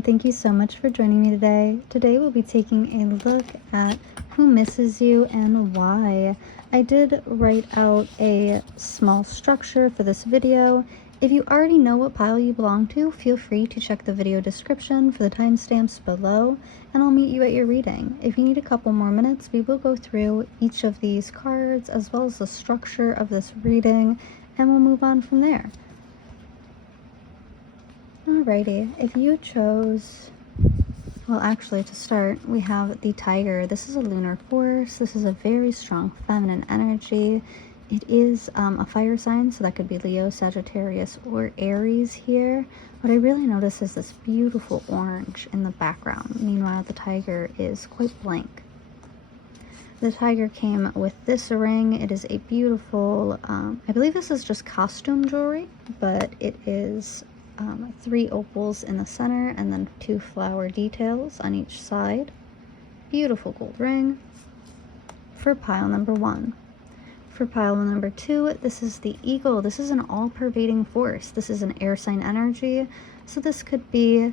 and thank you so much for joining me today. Today we'll be taking a look at who misses you and why. I did write out a small structure for this video. If you already know what pile you belong to, feel free to check the video description for the timestamps below, and I'll meet you at your reading. If you need a couple more minutes, we will go through each of these cards as well as the structure of this reading, and we'll move on from there. Alrighty, if you chose, well, actually to start, we have the Tiger. This is a lunar force. This is a very strong feminine energy. It is a fire sign, so that could be Leo, Sagittarius, or Aries here. What I really notice is this beautiful orange in the background. Meanwhile, the Tiger is quite blank. The Tiger came with this ring. It is a beautiful, I believe this is just costume jewelry, but it is 3 opals in the center and then 2 flower details on each side. Beautiful gold ring for pile number 1. For pile number 2, this is the Eagle. This is an all-pervading force. This is an air sign energy, so this could be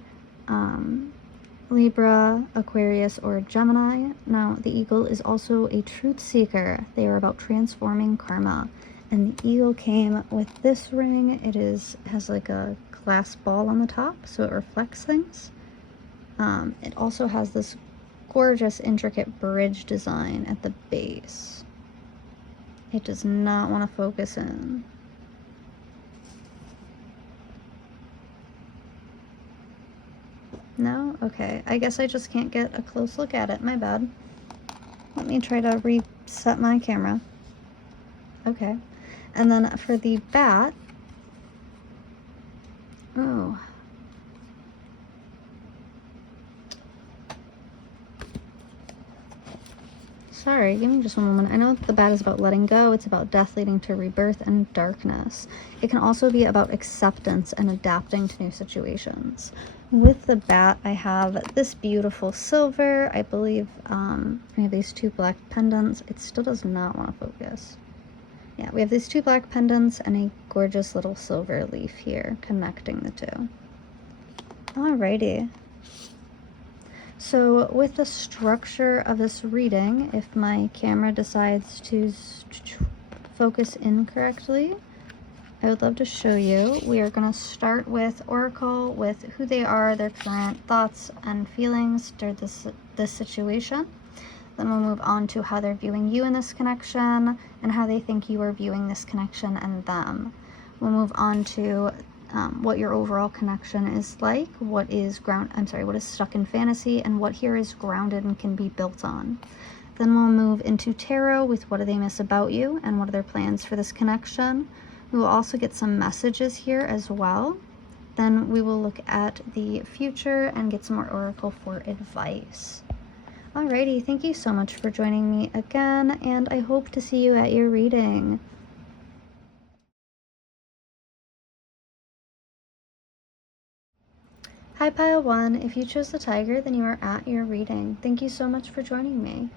Libra, Aquarius, or Gemini. Now, the Eagle is also a truth seeker. They are about transforming karma. And the Eagle came with this ring. It has like a glass ball on the top, so it reflects things. It also has this gorgeous, intricate bridge design at the base. It does not want to focus in. No? Okay. I guess I just can't get a close look at it. My bad. Let me try to reset my camera. Okay. And then for the bat, oh. Sorry, give me just one moment. I know the bat is about letting go. It's about death leading to rebirth and darkness. It can also be about acceptance and adapting to new situations. With the bat, I have this beautiful silver. I believe we have these 2 black pendants. It still does not want to focus. Yeah, we have these 2 black pendants and a gorgeous little silver leaf here connecting the 2. Alrighty. So with the structure of this reading, if my camera decides to focus incorrectly, I would love to show you. We are going to start with Oracle, with who they are, their current thoughts and feelings during this situation. Then we'll move on to how they're viewing you in this connection and how they think you are viewing this connection and them. We'll move on to what your overall connection is like, what is stuck in fantasy, and what here is grounded and can be built on. Then we'll move into tarot with what do they miss about you and what are their plans for this connection. We will also get some messages here as well. Then we will look at the future and get some more oracle for advice. Alrighty, thank you so much for joining me again, and I hope to see you at your reading. Hi Pile 1, if you chose the Tiger, then you are at your reading. Thank you so much for joining me.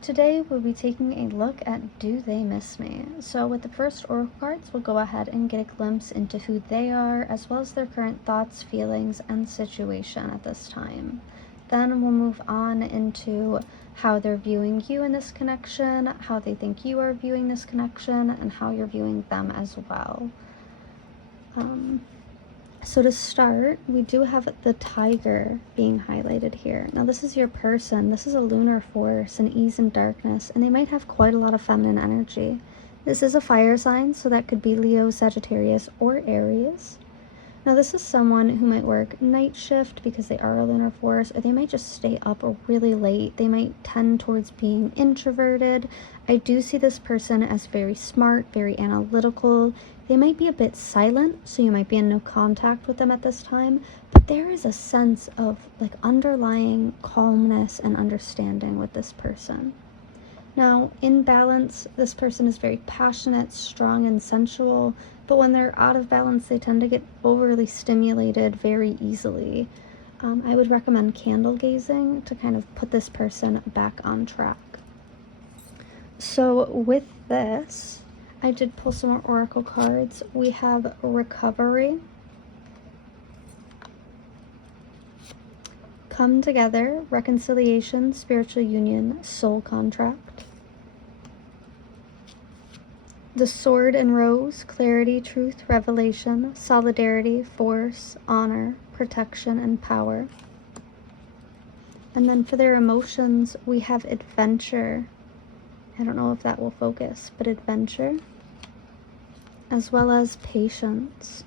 Today we'll be taking a look at Do They Miss Me? So with the first oracle cards, we'll go ahead and get a glimpse into who they are, as well as their current thoughts, feelings, and situation at this time. Then we'll move on into how they're viewing you in this connection, how they think you are viewing this connection, and how you're viewing them as well. So to start, we do have the Tiger being highlighted here. Now this is your person. This is a lunar force, an ease in darkness, and they might have quite a lot of feminine energy. This is a fire sign, so that could be Leo, Sagittarius, or Aries. Now this is someone who might work night shift because they are a lunar force, or they might just stay up really late. They might tend towards being introverted. I do see this person as very smart, very analytical. They might be a bit silent, so you might be in no contact with them at this time, but there is a sense of like underlying calmness and understanding with this person. Now, in balance, this person is very passionate, strong, and sensual, but when they're out of balance, they tend to get overly stimulated very easily. I would recommend candle gazing to kind of put this person back on track. So with this, I did pull some more oracle cards. We have Recovery, come together, reconciliation, spiritual union, soul contract. The sword and rose, clarity, truth, revelation, solidarity, force, honor, protection, and power. And then for their emotions, we have adventure. I don't know if that will focus, but adventure, as well as patience.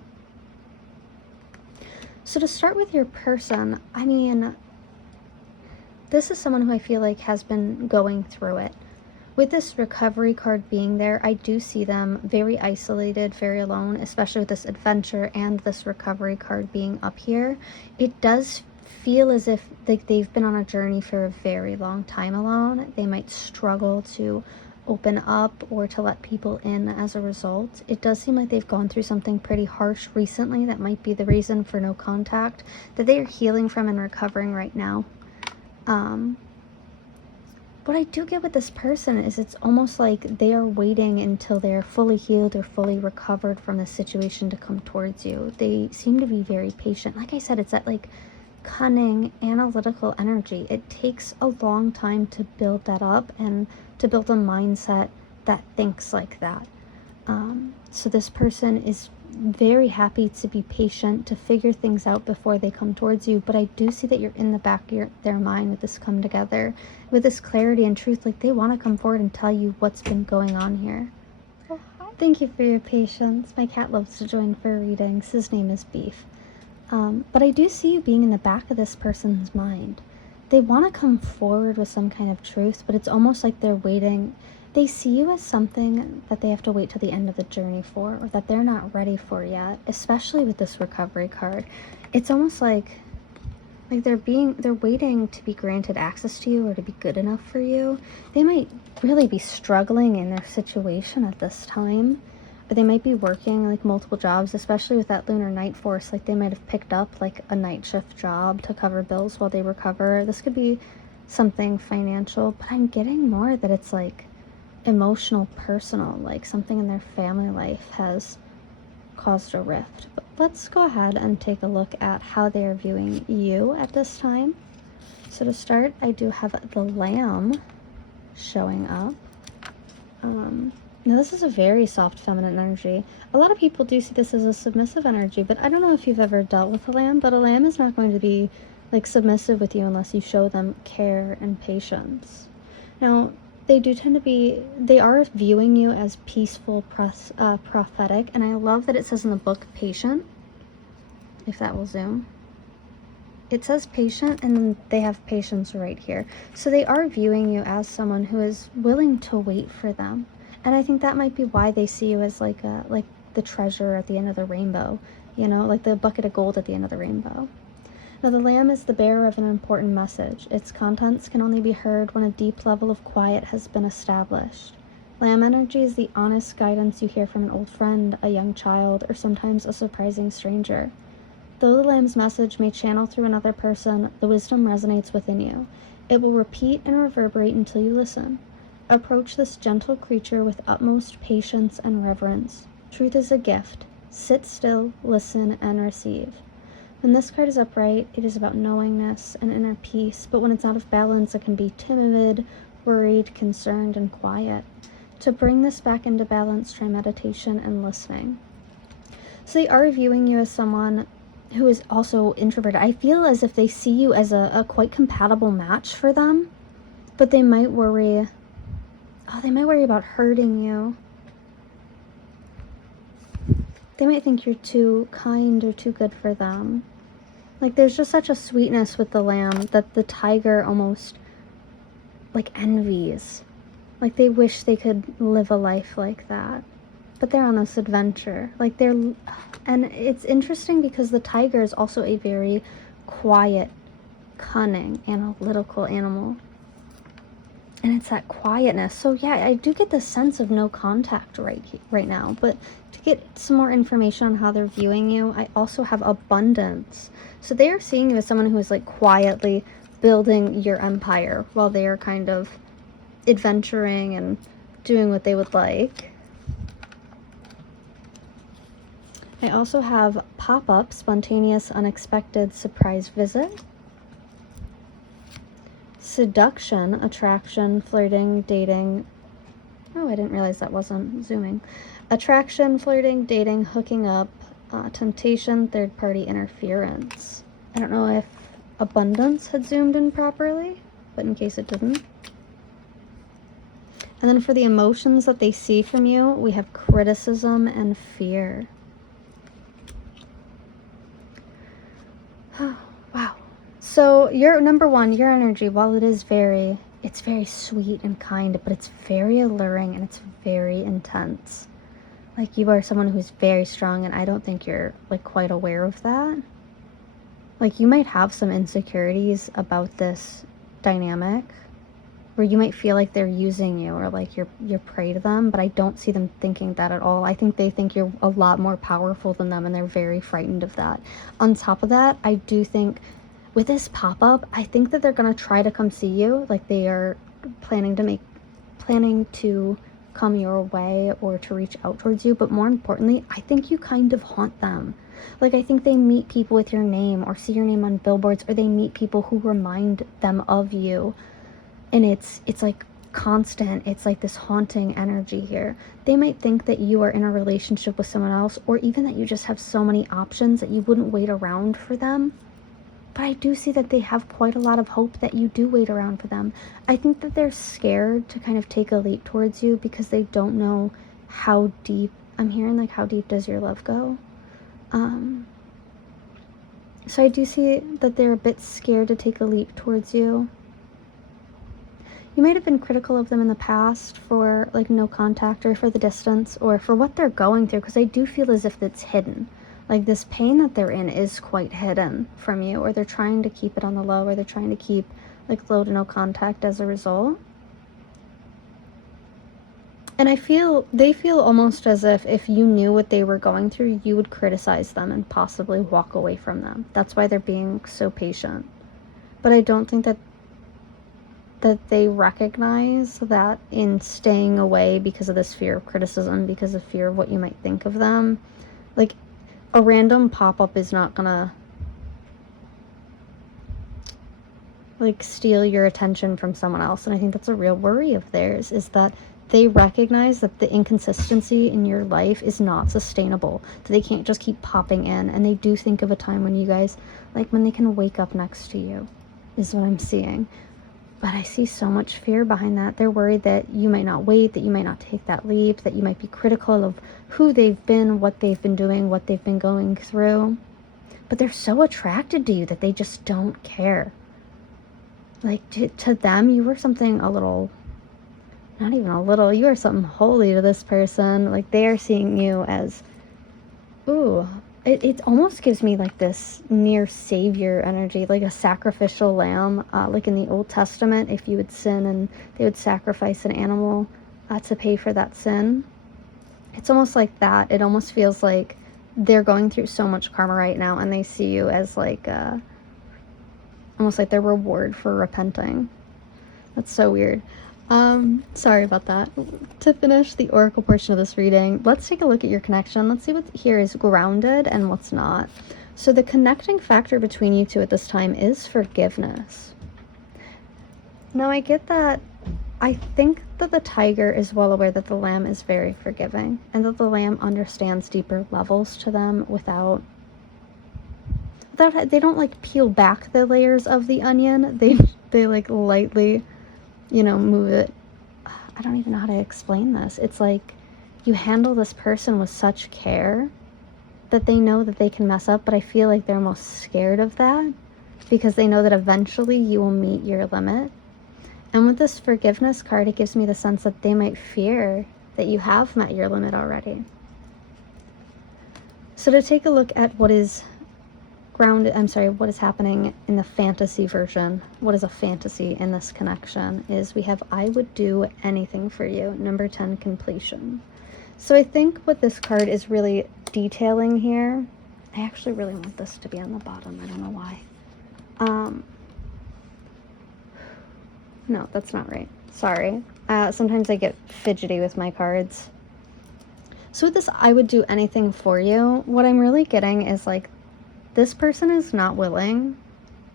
So to start with your person, I mean, this is someone who I feel like has been going through it. With this recovery card being there, I do see them very isolated, very alone, especially with this adventure and this recovery card being up here. It does feel as if they've been on a journey for a very long time alone. They might struggle to open up or to let people in as a result. It does seem like they've gone through something pretty harsh recently that might be the reason for no contact, that they are healing from and recovering right now. What I do get with this person is it's almost like they are waiting until they're fully healed or fully recovered from the situation to come towards you. They seem to be very patient. Like I said, it's that like cunning, analytical energy. It takes a long time to build that up and to build a mindset that thinks like that. So this person is very happy to be patient, to figure things out before they come towards you. But I do see that you're in the back of their mind with this come together, with this clarity and truth. Like they want to come forward and tell you what's been going on here. Oh, hi. Thank you for your patience. My cat loves to join for readings. His name is Beef. But I do see you being in the back of this person's mind. They want to come forward with some kind of truth, but it's almost like they're waiting. They see you as something that they have to wait till the end of the journey for, or that they're not ready for yet, especially with this recovery card. It's almost like they're waiting to be granted access to you or to be good enough for you. They might really be struggling in their situation at this time, or they might be working like multiple jobs, especially with that lunar night force. Like they might have picked up like a night shift job to cover bills while they recover. This could be something financial, but I'm getting more that it's like emotional, personal, like something in their family life has caused a rift. But let's go ahead and take a look at how they are viewing you at this time. So to start, I do have the Lamb showing up. Now this is a very soft feminine energy. A lot of people do see this as a submissive energy, but I don't know if you've ever dealt with a Lamb, but a Lamb is not going to be like submissive with you unless you show them care and patience. Now, they do tend to be, they are viewing you as peaceful, prophetic, and I love that it says in the book patient, if that will zoom. It says patient, and they have patience right here. So they are viewing you as someone who is willing to wait for them. And I think that might be why they see you as like the treasure at the end of the rainbow, you know, like the bucket of gold at the end of the rainbow. Now, the Lamb is the bearer of an important message. Its contents can only be heard when a deep level of quiet has been established. Lamb energy is the honest guidance you hear from an old friend, a young child, or sometimes a surprising stranger. Though the Lamb's message may channel through another person, the wisdom resonates within you. It will repeat and reverberate until you listen. Approach this gentle creature with utmost patience and reverence. Truth is a gift. Sit still, listen, and receive. When this card is upright, it is about knowingness and inner peace, but when it's out of balance, it can be timid, worried, concerned, and quiet. To bring this back into balance, try meditation and listening. So they are viewing you as someone who is also introverted. I feel as if they see you as a quite compatible match for them, but they might worry, about hurting you. They might think you're too kind or too good for them. Like there's just such a sweetness with the Lamb that the Tiger almost like envies. Like they wish they could live a life like that. But they're on this adventure. And it's interesting because the Tiger is also a very quiet, cunning, analytical animal. And it's that quietness. So yeah, I do get the sense of no contact right now. But to get some more information on how they're viewing you, I also have abundance. So they are seeing you as someone who is like quietly building your empire while they are kind of adventuring and doing what they would like. I also have pop-up, spontaneous, unexpected, surprise visit. seduction, attraction, flirting, dating. Oh, I didn't realize that wasn't zooming. Attraction, flirting, dating, hooking up, temptation, third-party interference. I don't know if abundance had zoomed in properly, but in case it didn't. And then for the emotions that they see from you, we have criticism and fear. Oh, wow. So your number one, your energy, while it's very sweet and kind, but it's very alluring and it's very intense. Like, you are someone who's very strong, and I don't think you're, like, quite aware of that. Like, you might have some insecurities about this dynamic, where you might feel like they're using you, or like you're prey to them, but I don't see them thinking that at all. I think they think you're a lot more powerful than them, and they're very frightened of that. On top of that, I do think with this pop-up, I think that they're going to try to come see you, like they are planning to come your way or to reach out towards you. But more importantly, I think you kind of haunt them. Like, I think they meet people with your name, or see your name on billboards, or they meet people who remind them of you. And it's like constant. It's like this haunting energy here. They might think that you are in a relationship with someone else, or even that you just have so many options that you wouldn't wait around for them. But I do see that they have quite a lot of hope that you do wait around for them. I think that they're scared to kind of take a leap towards you because they don't know how deep. I'm hearing, like, how deep does your love go? So I do see that they're a bit scared to take a leap towards you. You might have been critical of them in the past for, like, no contact, or for the distance, or for what they're going through, because I do feel as if it's hidden. Like, this pain that they're in is quite hidden from you, or they're trying to keep it on the low, or they're trying to keep, like, low to no contact as a result. And they feel almost as if you knew what they were going through, you would criticize them and possibly walk away from them. That's why they're being so patient. But I don't think that they recognize that in staying away because of this fear of criticism, because of fear of what you might think of them. Like, a random pop-up is not gonna, like, steal your attention from someone else. And I think that's a real worry of theirs, is that they recognize that the inconsistency in your life is not sustainable, that they can't just keep popping in. And they do think of a time when you guys, like, when they can wake up next to you, is what I'm seeing. But I see so much fear behind that. They're worried that you might not wait, that you might not take that leap, that you might be critical of who they've been, what they've been doing, what they've been going through. But they're so attracted to you that they just don't care. Like, to them, you were something a little, not even a little, you are something holy to this person. Like, they are seeing you as, ooh, it almost gives me like this near savior energy, like a sacrificial lamb, like in the Old Testament, if you would sin and they would sacrifice an animal to pay for that sin. It's almost like that. It almost feels like they're going through so much karma right now, and they see you as like almost like their reward for repenting. That's so weird. Sorry about that. To finish the oracle portion of this reading, let's take a look at your connection. Let's see what here is grounded and what's not. So the connecting factor between you two at this time is forgiveness. Now, I get that. I think that the tiger is well aware that the lamb is very forgiving, and that the lamb understands deeper levels to them without they don't, like, peel back the layers of the onion. They like lightly, move it. I don't even know how to explain this. It's like you handle this person with such care that they know that they can mess up, but I feel like they're most scared of that because they know that eventually you will meet your limit. And with this forgiveness card, it gives me the sense that they might fear that you have met your limit already. So to take a look at what is what is happening in the fantasy version, what is a fantasy in this connection, is we have I would do anything for you, number 10, completion. So I think what this card is really detailing here, I actually really want this to be on the bottom, I don't know why. No, that's not right, sorry. Sometimes I get fidgety with my cards. So with this I would do anything for you, what I'm really getting is like, this person is not willing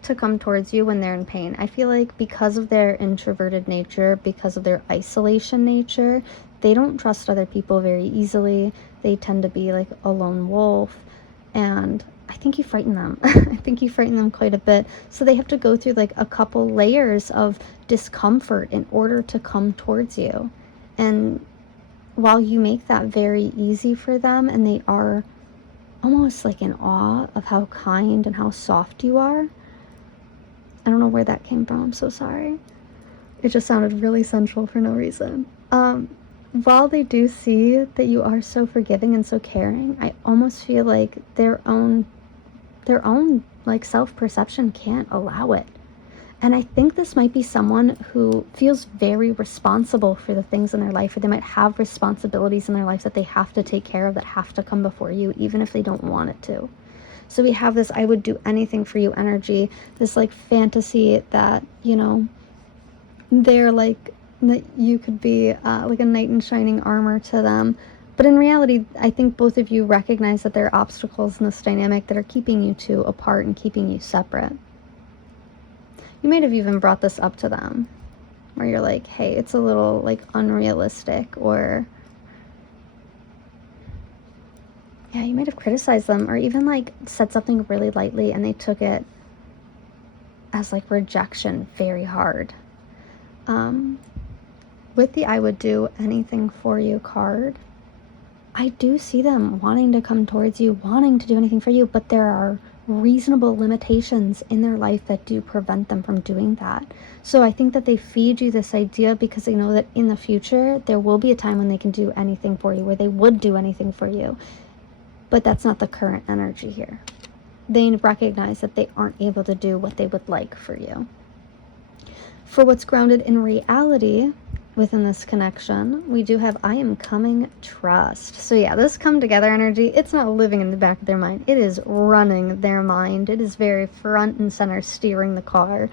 to come towards you when they're in pain. I feel like because of their introverted nature, because of their isolation nature, they don't trust other people very easily. They tend to be like a lone wolf, and I think you frighten them. I think you frighten them quite a bit. So they have to go through like a couple layers of discomfort in order to come towards you. And while you make that very easy for them, and they are almost like in awe of how kind and how soft you are. I don't know where that came from. I'm so sorry. It just sounded really sensual for no reason. While they do see that you are so forgiving and so caring, I almost feel like their own like self-perception can't allow it. And I think this might be someone who feels very responsible for the things in their life, or they might have responsibilities in their life that they have to take care of, that have to come before you, even if they don't want it to. So we have this I would do anything for you energy, this like fantasy that, you know, they're like, that you could be like a knight in shining armor to them. But in reality, I think both of you recognize that there are obstacles in this dynamic that are keeping you two apart and keeping you separate. You might have even brought this up to them, where you're like, hey, it's a little like unrealistic, or yeah, you might have criticized them, or even like said something really lightly and they took it as like rejection very hard. With the I would do anything for you card, I do see them wanting to come towards you, wanting to do anything for you, but there are reasonable limitations in their life that do prevent them from doing that. So I think that they feed you this idea because they know that in the future there will be a time when they can do anything for you, where they would do anything for you. But that's not the current energy here. They recognize that they aren't able to do what they would like for you. For what's grounded in reality within this connection, we do have I am coming trust. So yeah, this come together energy, it's not living in the back of their mind. It is running their mind. It is very front and center, steering the car.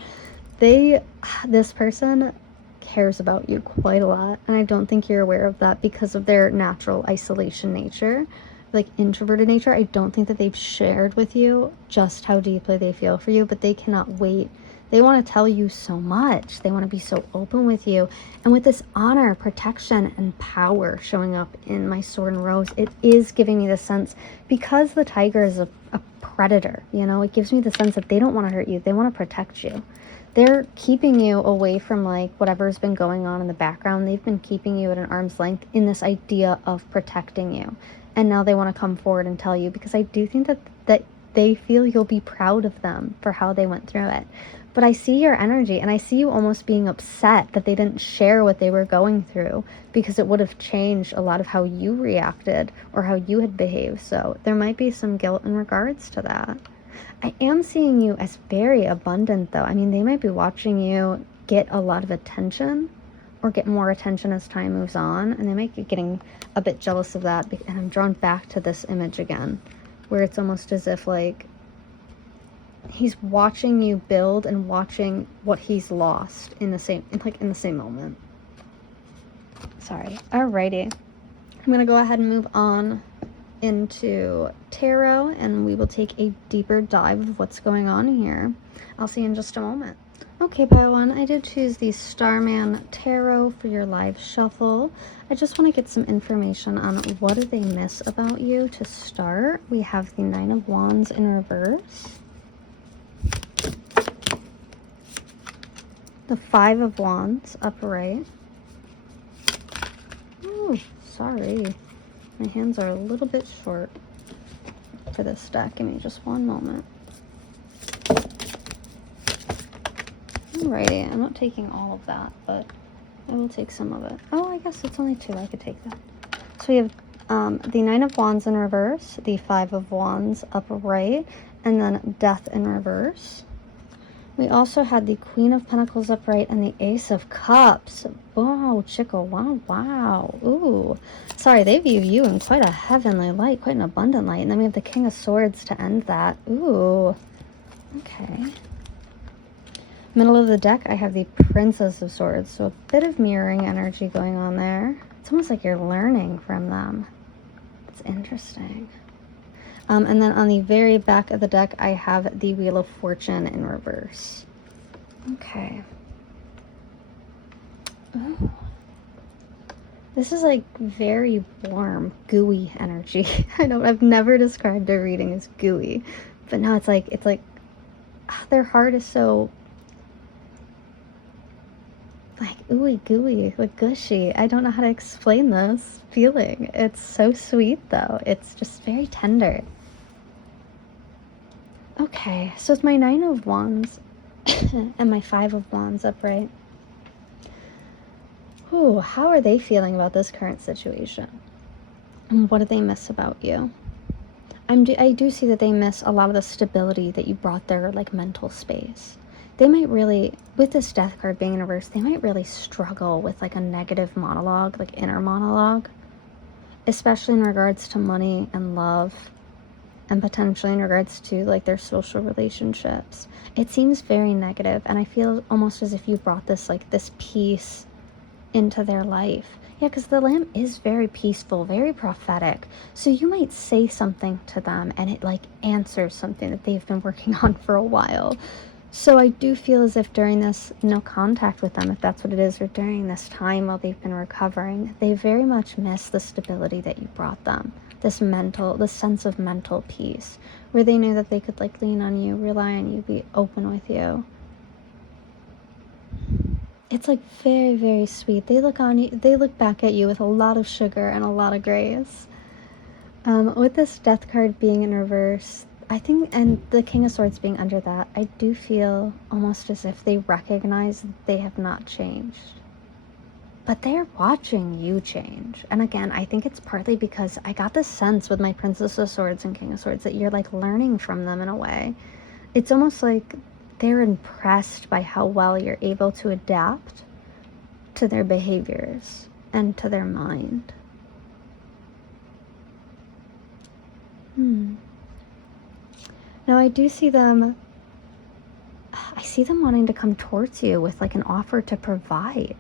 This person cares about you quite a lot, and I don't think you're aware of that because of their natural isolation nature, like introverted nature. I don't think that they've shared with you just how deeply they feel for you, but they cannot wait. They want to tell you so much. They want to be so open with you. And with this honor, protection, and power showing up in my sword and rose, it is giving me the sense, because the tiger is a predator, you know, it gives me the sense that they don't want to hurt you. They want to protect you. They're keeping you away from like whatever's been going on in the background. They've been keeping you at an arm's length in this idea of protecting you. And now they want to come forward and tell you, because I do think that they feel you'll be proud of them for how they went through it. But I see your energy, and I see you almost being upset that they didn't share what they were going through, because it would have changed a lot of how you reacted or how you had behaved. So there might be some guilt in regards to that. I am seeing you as very abundant, though. I mean, they might be watching you get a lot of attention, or get more attention as time moves on, and they might be getting a bit jealous of that. And I'm drawn back to this image again, where it's almost as if like he's watching you build and watching what he's lost in the same moment. Sorry. Alrighty. I'm gonna go ahead and move on into tarot, and we will take a deeper dive of what's going on here. I'll see you in just a moment. Okay, pile one, I did choose the Starman Tarot for your live shuffle. I just want to get some information on what do they miss about you to start. We have the Nine of Wands in reverse, the Five of Wands upright. Oh, sorry. My hands are a little bit short for this deck. Give me just one moment. Alrighty, I'm not taking all of that, but I will take some of it. Oh, I guess it's only two. I could take that. So we have the Nine of Wands in reverse, the Five of Wands upright, and then Death in reverse. We also had the Queen of Pentacles upright and the Ace of Cups. Wow, Chico, wow, wow. Ooh, sorry, they view you in quite a heavenly light, quite an abundant light. And then we have the King of Swords to end that. Ooh, okay. Middle of the deck, I have the Princess of Swords. So a bit of mirroring energy going on there. It's almost like you're learning from them. It's interesting. And then on the very back of the deck, I have the Wheel of Fortune in reverse. Okay. Oh. This is like very warm, gooey energy. I know I've never described a reading as gooey, but now it's like their heart is so like ooey gooey, like gushy. I don't know how to explain this feeling. It's so sweet though. It's just very tender. Okay, so it's my 9 of Wands and my 5 of Wands upright. Ooh, how are they feeling about this current situation? And what do they miss about you? I do see that they miss a lot of the stability that you brought their like mental space. They might really, with this Death card being in reverse, they might really struggle with like a negative monologue, like inner monologue, especially in regards to money and love, and potentially in regards to like their social relationships. It seems very negative, and I feel almost as if you brought this like this peace into their life. Yeah, because the lamp is very peaceful, very prophetic. So you might say something to them and it like answers something that they've been working on for a while. So I do feel as if during this no contact with them, if that's what it is, or during this time while they've been recovering, they very much miss the stability that you brought them. This sense of mental peace, where they knew that they could like lean on you, rely on you, be open with you. It's like very, very sweet. They look back at you with a lot of sugar and a lot of grace. With this Death card being in reverse, I think, and the King of Swords being under that, I do feel almost as if they recognize that they have not changed. But they're watching you change. And again, I think it's partly because I got this sense with my Princess of Swords and King of Swords that you're like learning from them in a way. It's almost like they're impressed by how well you're able to adapt to their behaviors and to their mind. Now I do see them, wanting to come towards you with like an offer to provide.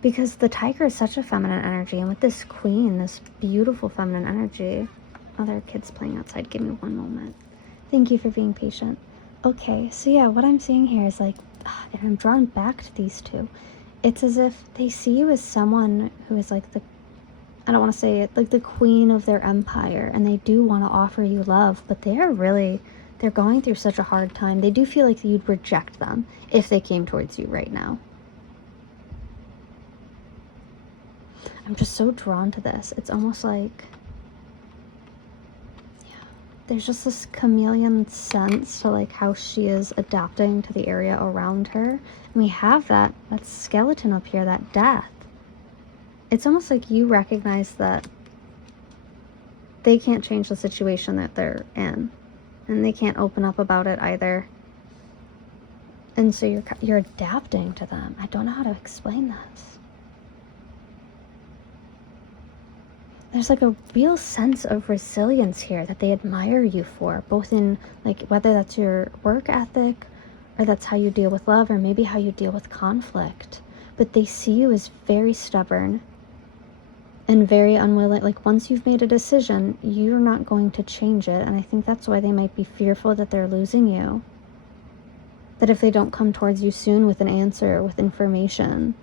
Because the Tiger is such a feminine energy, and with this Queen, this beautiful feminine energy. Oh, there are kids playing outside. Give me one moment. Thank you for being patient. Okay, so yeah, what I'm seeing here is like, and I'm drawn back to these two. It's as if they see you as someone who is like I don't want to say it, like the queen of their empire, and they do want to offer you love, but they're going through such a hard time. They do feel like you'd reject them if they came towards you right now. I'm just so drawn to this. It's almost like, there's just this chameleon sense to like how she is adapting to the area around her. And we have that skeleton up here, that death. It's almost like you recognize that they can't change the situation that they're in, and they can't open up about it either. And so you're adapting to them. I don't know how to explain this. There's like a real sense of resilience here that they admire you for, both in like whether that's your work ethic, or that's how you deal with love, or maybe how you deal with conflict. But they see you as very stubborn and very unwilling. Like once you've made a decision, you're not going to change it. And I think that's why they might be fearful that they're losing you. That if they don't come towards you soon with an answer, with information,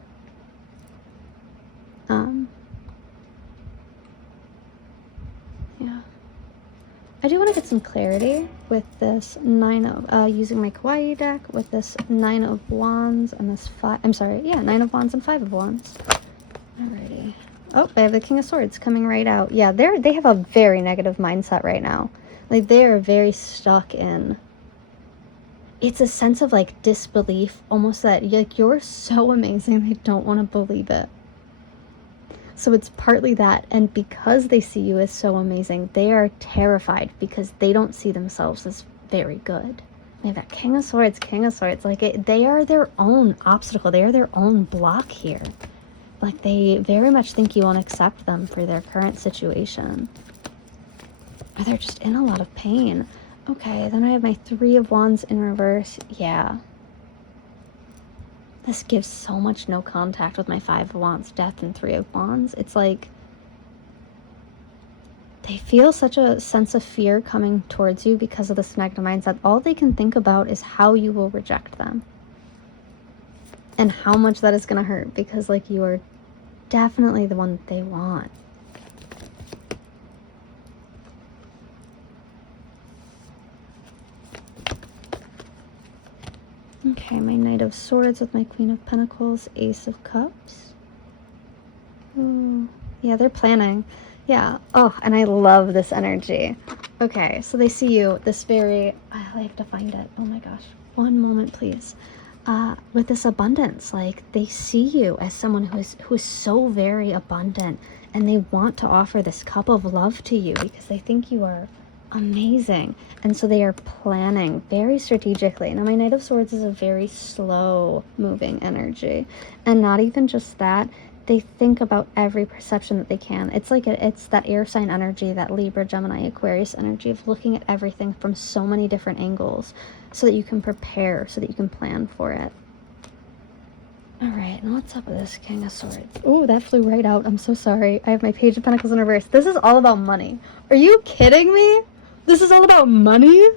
yeah. I do want to get some clarity with this using my Kawaii deck, with this 9 of Wands and this 9 of Wands and 5 of Wands. Alrighty. Oh, I have the King of Swords coming right out. Yeah, they have a very negative mindset right now. Like, they are very stuck in... It's a sense of, like, disbelief. Almost that, like, you're so amazing, they don't want to believe it. So it's partly that. And because they see you as so amazing, they are terrified because they don't see themselves as very good. They have that King of Swords. Like, they are their own obstacle. They are their own block here. Like, they very much think you won't accept them for their current situation. Or they're just in a lot of pain. Okay, then I have my 3 of Wands in reverse. Yeah. This gives so much no contact with my 5 of Wands, Death, and 3 of Wands. It's like... they feel such a sense of fear coming towards you because of this negative mindset. All they can think about is how you will reject them and how much that is going to hurt, because like you are definitely the one that they want. Okay, my Knight of Swords with my Queen of Pentacles, Ace of Cups. Ooh, yeah, they're planning. Yeah. Oh, and I love this energy. Okay, so they see you, this very, I have to find it. Oh my gosh. One moment, please. With this abundance, like they see you as someone who is so very abundant, and they want to offer this cup of love to you because they think you are amazing. And so they are planning very strategically. Now my Knight of Swords is a very slow moving energy, and not even just that, they think about every perception that they can. It's like it's that air sign energy, that Libra, Gemini, Aquarius energy of looking at everything from so many different angles so that you can prepare, so that you can plan for it. All right, and what's up with this King of Swords? Oh, that flew right out. I'm so sorry. I have my Page of Pentacles in reverse. This is all about money. Are you kidding me? This is all about money?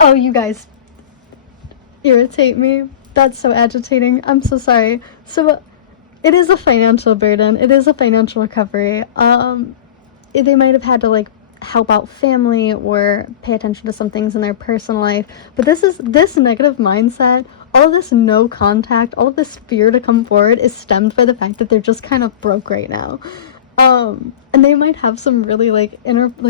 Oh, you guys irritate me. That's so agitating. I'm so sorry. So it is a financial burden. It is a financial recovery. They might have had to like help out family or pay attention to some things in their personal life. But this negative mindset, all of this no contact, all of this fear to come forward is stemmed by the fact that they're just kind of broke right now. And they might have some really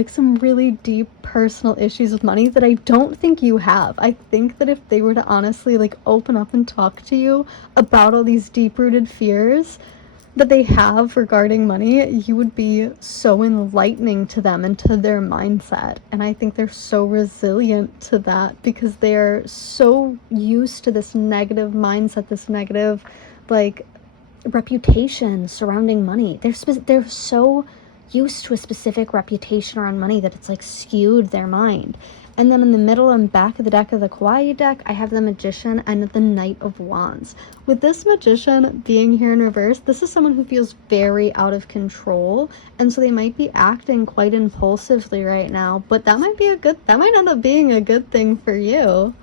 some really deep personal issues with money that I don't think you have. I think that if they were to honestly like open up and talk to you about all these deep-rooted fears that they have regarding money, you would be so enlightening to them and to their mindset. And I think they're so resilient to that because they're so used to this negative mindset, this negative like reputation surrounding money. They're so used to a specific reputation around money that it's like skewed their mind. And then in the middle and back of the deck of the Kawaii deck, I have the Magician and the Knight of Wands. With this Magician being here in reverse, this is someone who feels very out of control, and so they might be acting quite impulsively right now, but that might end up being a good thing for you.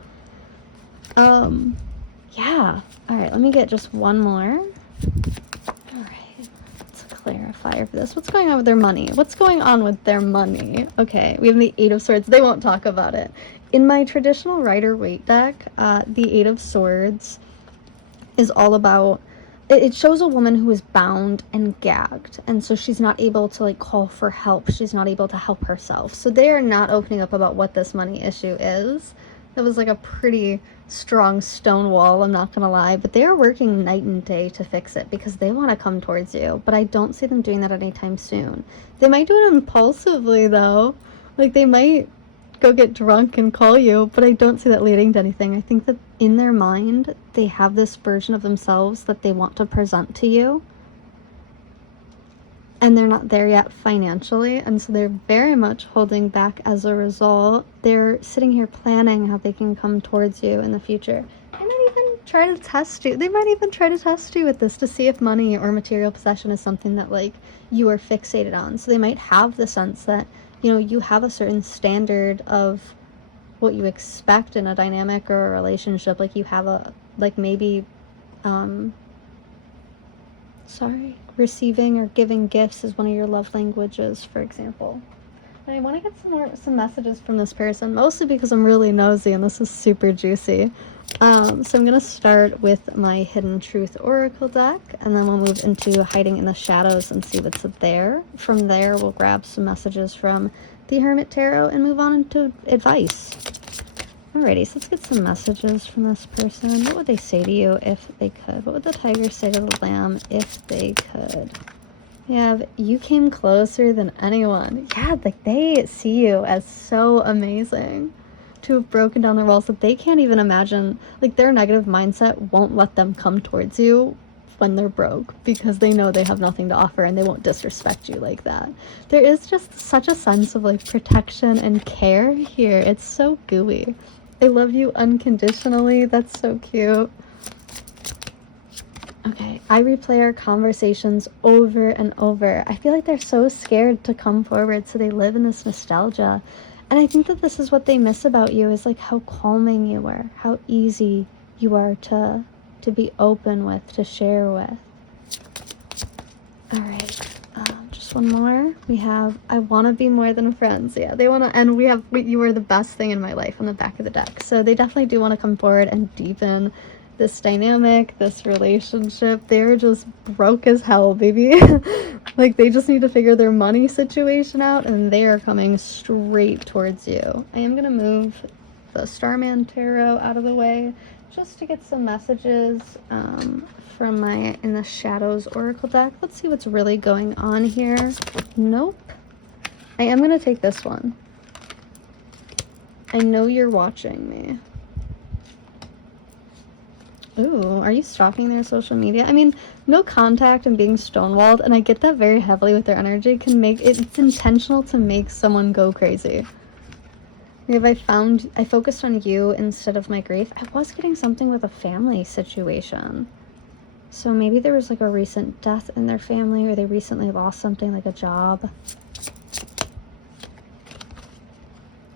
Yeah. All right, let me get just one more. All right, let's clarify for this. What's going on with their money? What's going on with their money? Okay, we have the Eight of Swords. They won't talk about it. In my traditional Rider-Waite deck, the Eight of Swords is all about, it shows a woman who is bound and gagged, and so she's not able to like call for help. She's not able to help herself. So they are not opening up about what this money issue is. That was like a pretty strong stone wall, I'm not gonna lie, but they are working night and day to fix it because they want to come towards you, but I don't see them doing that anytime soon. They might do it impulsively though, like they might go get drunk and call you, but I don't see that leading to anything. I think that in their mind they have this version of themselves that they want to present to you, and they're not there yet financially, and so they're very much holding back as a result. They're sitting here planning how they can come towards you in the future. They might even try to test you. They might even try to test you with this to see if money or material possession is something that like you are fixated on. So they might have the sense that, you know, you have a certain standard of what you expect in a dynamic or a relationship. Like you have a, like maybe, receiving or giving gifts is one of your love languages, for example. And I want to get some messages from this person, mostly because I'm really nosy and this is super juicy. So I'm going to start with my Hidden Truth Oracle deck, and then we'll move into Hiding in the Shadows and see what's there. From there, we'll grab some messages from the Hermit Tarot and move on into advice. Alrighty, so let's get some messages from this person. What would they say to you if they could? What would the tiger say to the lamb if they could? Yeah, you came closer than anyone. Yeah, like they see you as so amazing to have broken down their walls that they can't even imagine. Like their negative mindset won't let them come towards you when they're broke because they know they have nothing to offer and they won't disrespect you like that. There is just such a sense of like protection and care here. It's so gooey. I love you unconditionally. That's so cute. Okay, I replay our conversations over and over. I feel like they're so scared to come forward, so they live in this nostalgia. And I think that this is what they miss about you, is like how calming you were, how easy you are to be open with, to share with. All right, just one more. We have, I want to be more than friends. Yeah, they want to, and we have, you are the best thing in my life on the back of the deck. So they definitely do want to come forward and deepen this dynamic, this relationship. They're just broke as hell, baby. Like, they just need to figure their money situation out, and they are coming straight towards you. I am going to move the Starman Tarot out of the way just to get some messages from my In the Shadows Oracle deck. Let's see what's really going on here. Nope. I am going to take this one. I know you're watching me. Ooh, are you stalking their social media? I mean, no contact and being stonewalled, and I get that very heavily with their energy, can make it, it's intentional to make someone go crazy. If I focused on you instead of my grief. I was getting something with a family situation. So maybe there was like a recent death in their family, or they recently lost something like a job.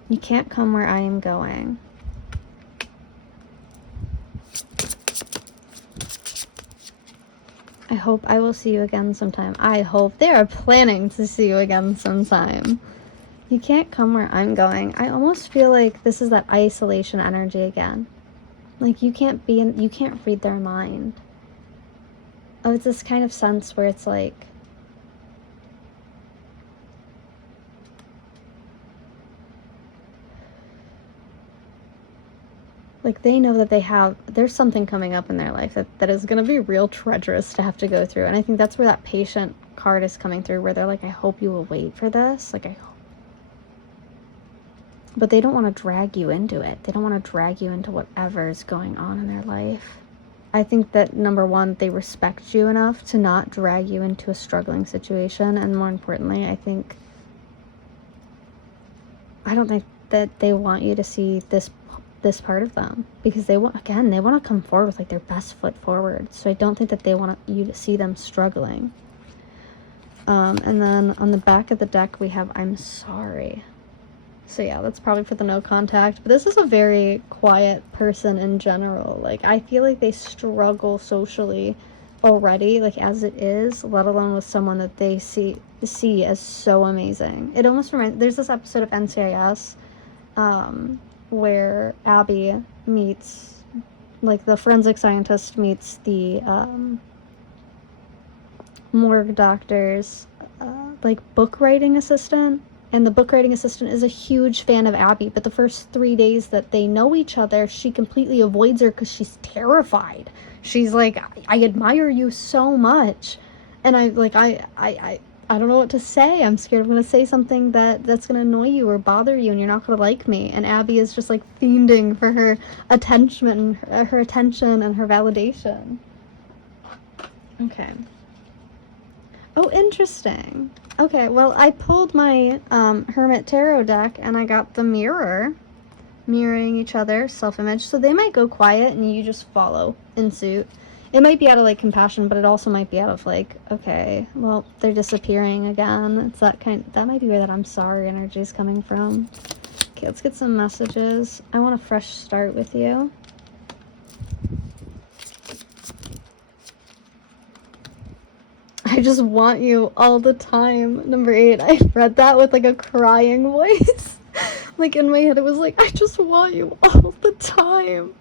You can't come where I am going. I hope I will see you again sometime. I hope they are planning to see you again sometime. You can't come where I'm going. I almost feel like this is that isolation energy again. Like, you can't read their mind. Oh, it's this kind of sense where it's like, they know that there's something coming up in their life that is going to be real treacherous to have to go through. And I think that's where that patient card is coming through, where they're like, I hope you will wait for this. Like, I hope. But they don't want to drag you into it. They don't want to drag you into whatever's going on in their life. I think that, number one, they respect you enough to not drag you into a struggling situation. And more importantly, I don't think that they want you to see this part of them, because they want to come forward with like their best foot forward. So I don't think that they want you to see them struggling. And then on the back of the deck we have I'm sorry. So yeah, that's probably for the no contact. But this is a very quiet person in general. Like, I feel like they struggle socially already, like, as it is, let alone with someone that they see as so amazing. It almost reminds, there's this episode of NCIS where Abby meets, like, the forensic scientist meets the morgue doctor's like book writing assistant. And the book writing assistant is a huge fan of Abby, but the first 3 days that they know each other, she completely avoids her because she's terrified. She's like, I admire you so much. And I don't know what to say. I'm scared I'm going to say something that's going to annoy you or bother you, and you're not going to like me. And Abby is just like fiending for her attention and her validation. Okay. Oh, interesting. Okay, well, I pulled my Hermit Tarot deck, and I got the mirror, mirroring each other, self-image. So they might go quiet, and you just follow in suit. It might be out of, like, compassion, but it also might be out of, like, okay, well, they're disappearing again. It's that might be where that I'm sorry energy is coming from. Okay, let's get some messages. I want a fresh start with you. I just want you all the time. Number 8, I read that with like a crying voice. Like, in my head it was like, I just want you all the time.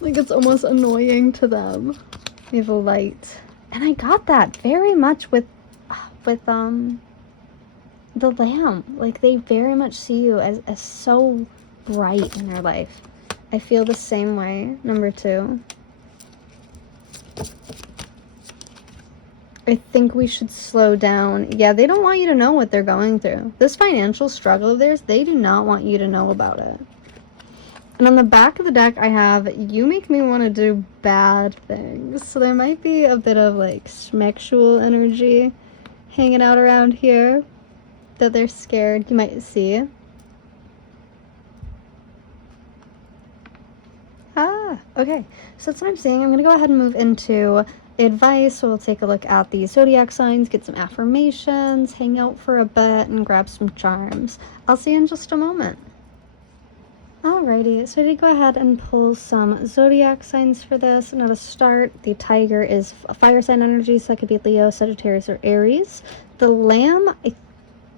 Like, it's almost annoying to them. We have a light. And I got that very much with the Lamb. Like, they very much see you as so bright in their life. I feel the same way. Number 2. I think we should slow down. Yeah, they don't want you to know what they're going through. This financial struggle of theirs, they do not want you to know about it. And on the back of the deck, I have, you make me want to do bad things. So there might be a bit of, like, sexual energy hanging out around here that they're scared you might see. Okay. So that's what I'm saying. I'm going to go ahead and move into advice. So we'll take a look at the zodiac signs, get some affirmations, hang out for a bit, and grab some charms. I'll see you in just a moment. Alrighty, so I did go ahead and pull some zodiac signs for this. Now to start, the tiger is a fire sign energy, so that could be Leo, Sagittarius, or Aries. The lamb, I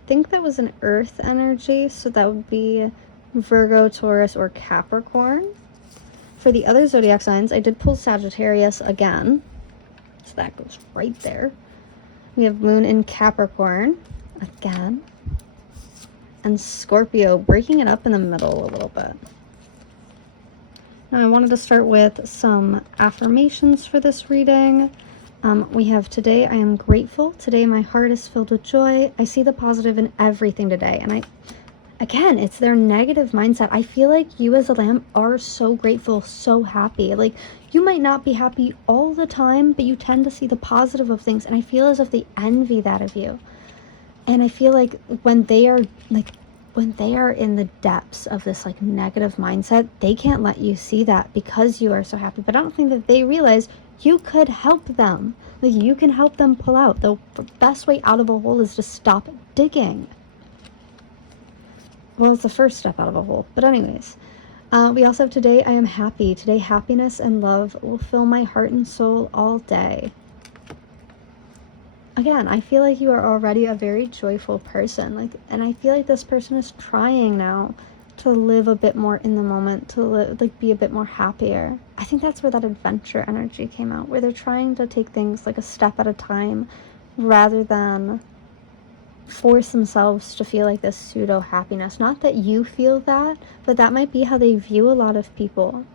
think that was an earth energy, so that would be Virgo, Taurus, or Capricorn. For the other zodiac signs, I did pull Sagittarius again, so that goes right there. We have Moon in Capricorn again, and Scorpio, breaking it up in the middle a little bit. Now I wanted to start with some affirmations for this reading. We have today, I am grateful. Today my heart is filled with joy. I see the positive in everything today. And again, it's their negative mindset. I feel like you as a lamb are so grateful, so happy. Like, you might not be happy all the time, but you tend to see the positive of things. And I feel as if they envy that of you. And I feel like when they are in the depths of this like negative mindset, they can't let you see that because you are so happy. But I don't think that they realize you could help them. Like, you can help them pull out. The best way out of a hole is to stop digging. Well, it's the first step out of a hole. But anyways, we also have today, I am happy. Today, happiness and love will fill my heart and soul all day. Again, I feel like you are already a very joyful person, and I feel like this person is trying now to live a bit more in the moment, to be a bit more happier. I think that's where that adventure energy came out, where they're trying to take things like a step at a time rather than force themselves to feel like this pseudo happiness. Not that you feel that, but that might be how they view a lot of people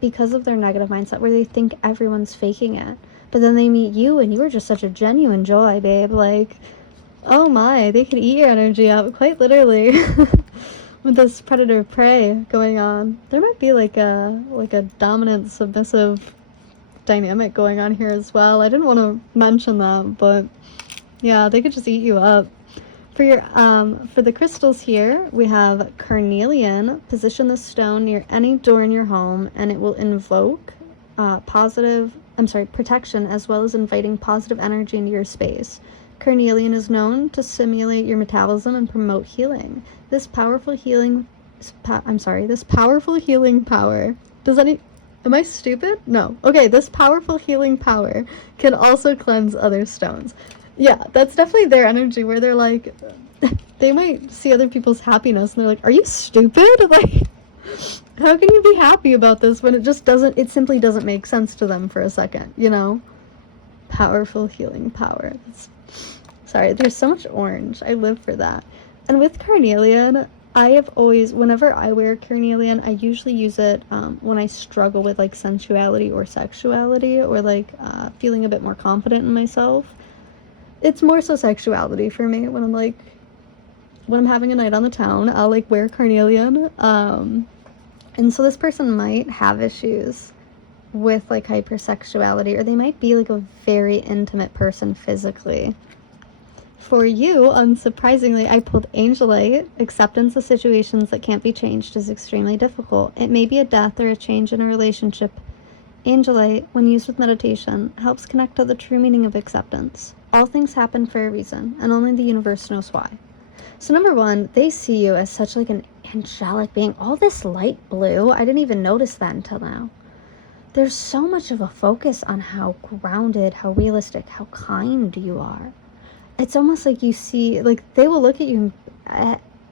because of their negative mindset, where they think everyone's faking it. But then they meet you and you are just such a genuine joy, babe. Like, oh my, they could eat your energy out, quite literally. With this predator-prey going on. There might be like a dominant, submissive dynamic going on here as well. I didn't want to mention that, but yeah, they could just eat you up. For the crystals here, we have carnelian. Position the stone near any door in your home and it will invoke protection, as well as inviting positive energy into your space. Carnelian is known to stimulate your metabolism and promote healing. This powerful healing power. Am I stupid? No. Okay, this powerful healing power can also cleanse other stones. Yeah, that's definitely their energy, where they're like, they might see other people's happiness and they're like, are you stupid? Like, how can you be happy about this when it simply doesn't make sense to them for a second, you know? Powerful healing power. Sorry, there's so much orange. I live for that. And with carnelian, whenever I wear carnelian, I usually use it when I struggle with like sensuality or sexuality, or like feeling a bit more confident in myself. It's more so sexuality for me. When I'm having a night on the town, I'll like wear carnelian. And so this person might have issues with like hypersexuality, or they might be like a very intimate person physically. For you, unsurprisingly, I pulled Angelite. Acceptance of situations that can't be changed is extremely difficult. It may be a death or a change in a relationship. Angelite, when used with meditation, helps connect to the true meaning of acceptance. All things happen for a reason, and only the universe knows why. So number one, they see you as such like an angelic being. All this light blue, I didn't even notice that until now. There's so much of a focus on how grounded, how realistic, how kind you are. It's almost like you see, like, they will look at you,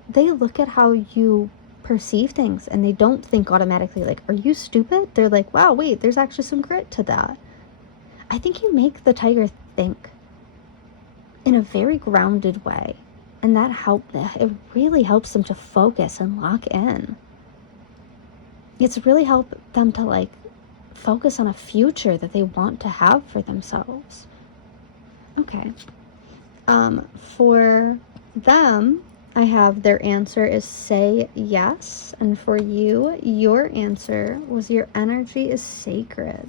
they look at how you perceive things, and they don't think automatically like, are you stupid? They're like, wow, wait, there's actually some grit to that. I think you make the tiger think in a very grounded way, and it really helps them to focus and lock in. It's really helped them to like focus on a future that they want to have for themselves. Okay. For them, I have their answer is say yes. And for you, your answer was your energy is sacred.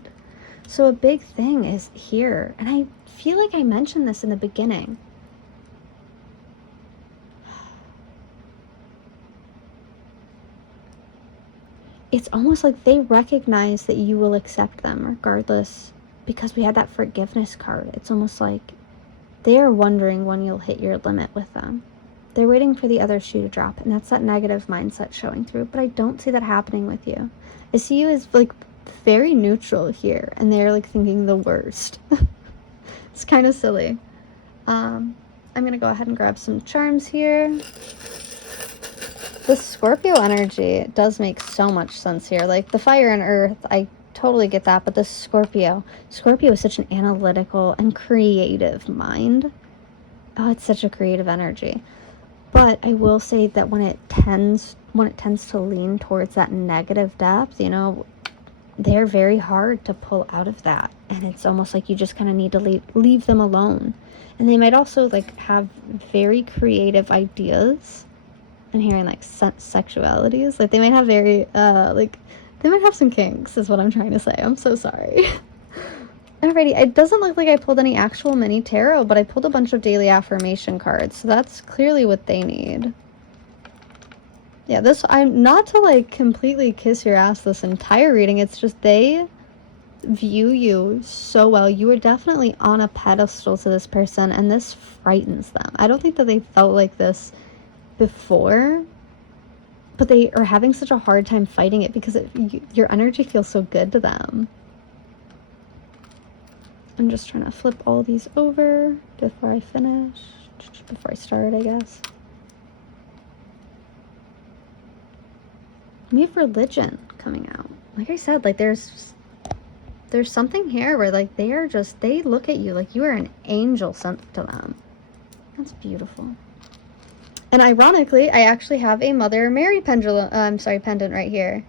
So a big thing is here. And I feel like I mentioned this in the beginning. It's almost like they recognize that you will accept them regardless because we had that forgiveness card, it's almost like they are wondering when you'll hit your limit with them. They're waiting for the other shoe to drop, and that's that negative mindset showing through. But I don't see that happening with you. I see you as like very neutral here, and they're like thinking the worst. It's kind of silly. I'm gonna go ahead and grab some charms here. The Scorpio energy does make so much sense here. Like the fire and earth, I totally get that, but the Scorpio is such an analytical and creative mind. Oh, it's such a creative energy. But I will say that when it tends to lean towards that negative depth, you know, they're very hard to pull out of that, and it's almost like you just kind of need to leave them alone. And they might also like have very creative ideas. I'm hearing like sexualities, like they might have very like they might have some kinks is what I'm trying to say. I'm so sorry. Alrighty, it doesn't look like I pulled any actual mini tarot, but I pulled a bunch of daily affirmation cards, so that's clearly what they need. Yeah, I'm not to like completely kiss your ass this entire reading, it's just they view you so well. You are definitely on a pedestal to this person, and this frightens them. I don't think that they felt like this before, but they are having such a hard time fighting it because your energy feels so good to them. I'm just trying to flip all these over before I finish, before I start, I guess. We have religion coming out. Like I said, like there's something here where like they look at you like you are an angel sent to them. That's beautiful. And ironically, I actually have a Mother Mary pendant right here.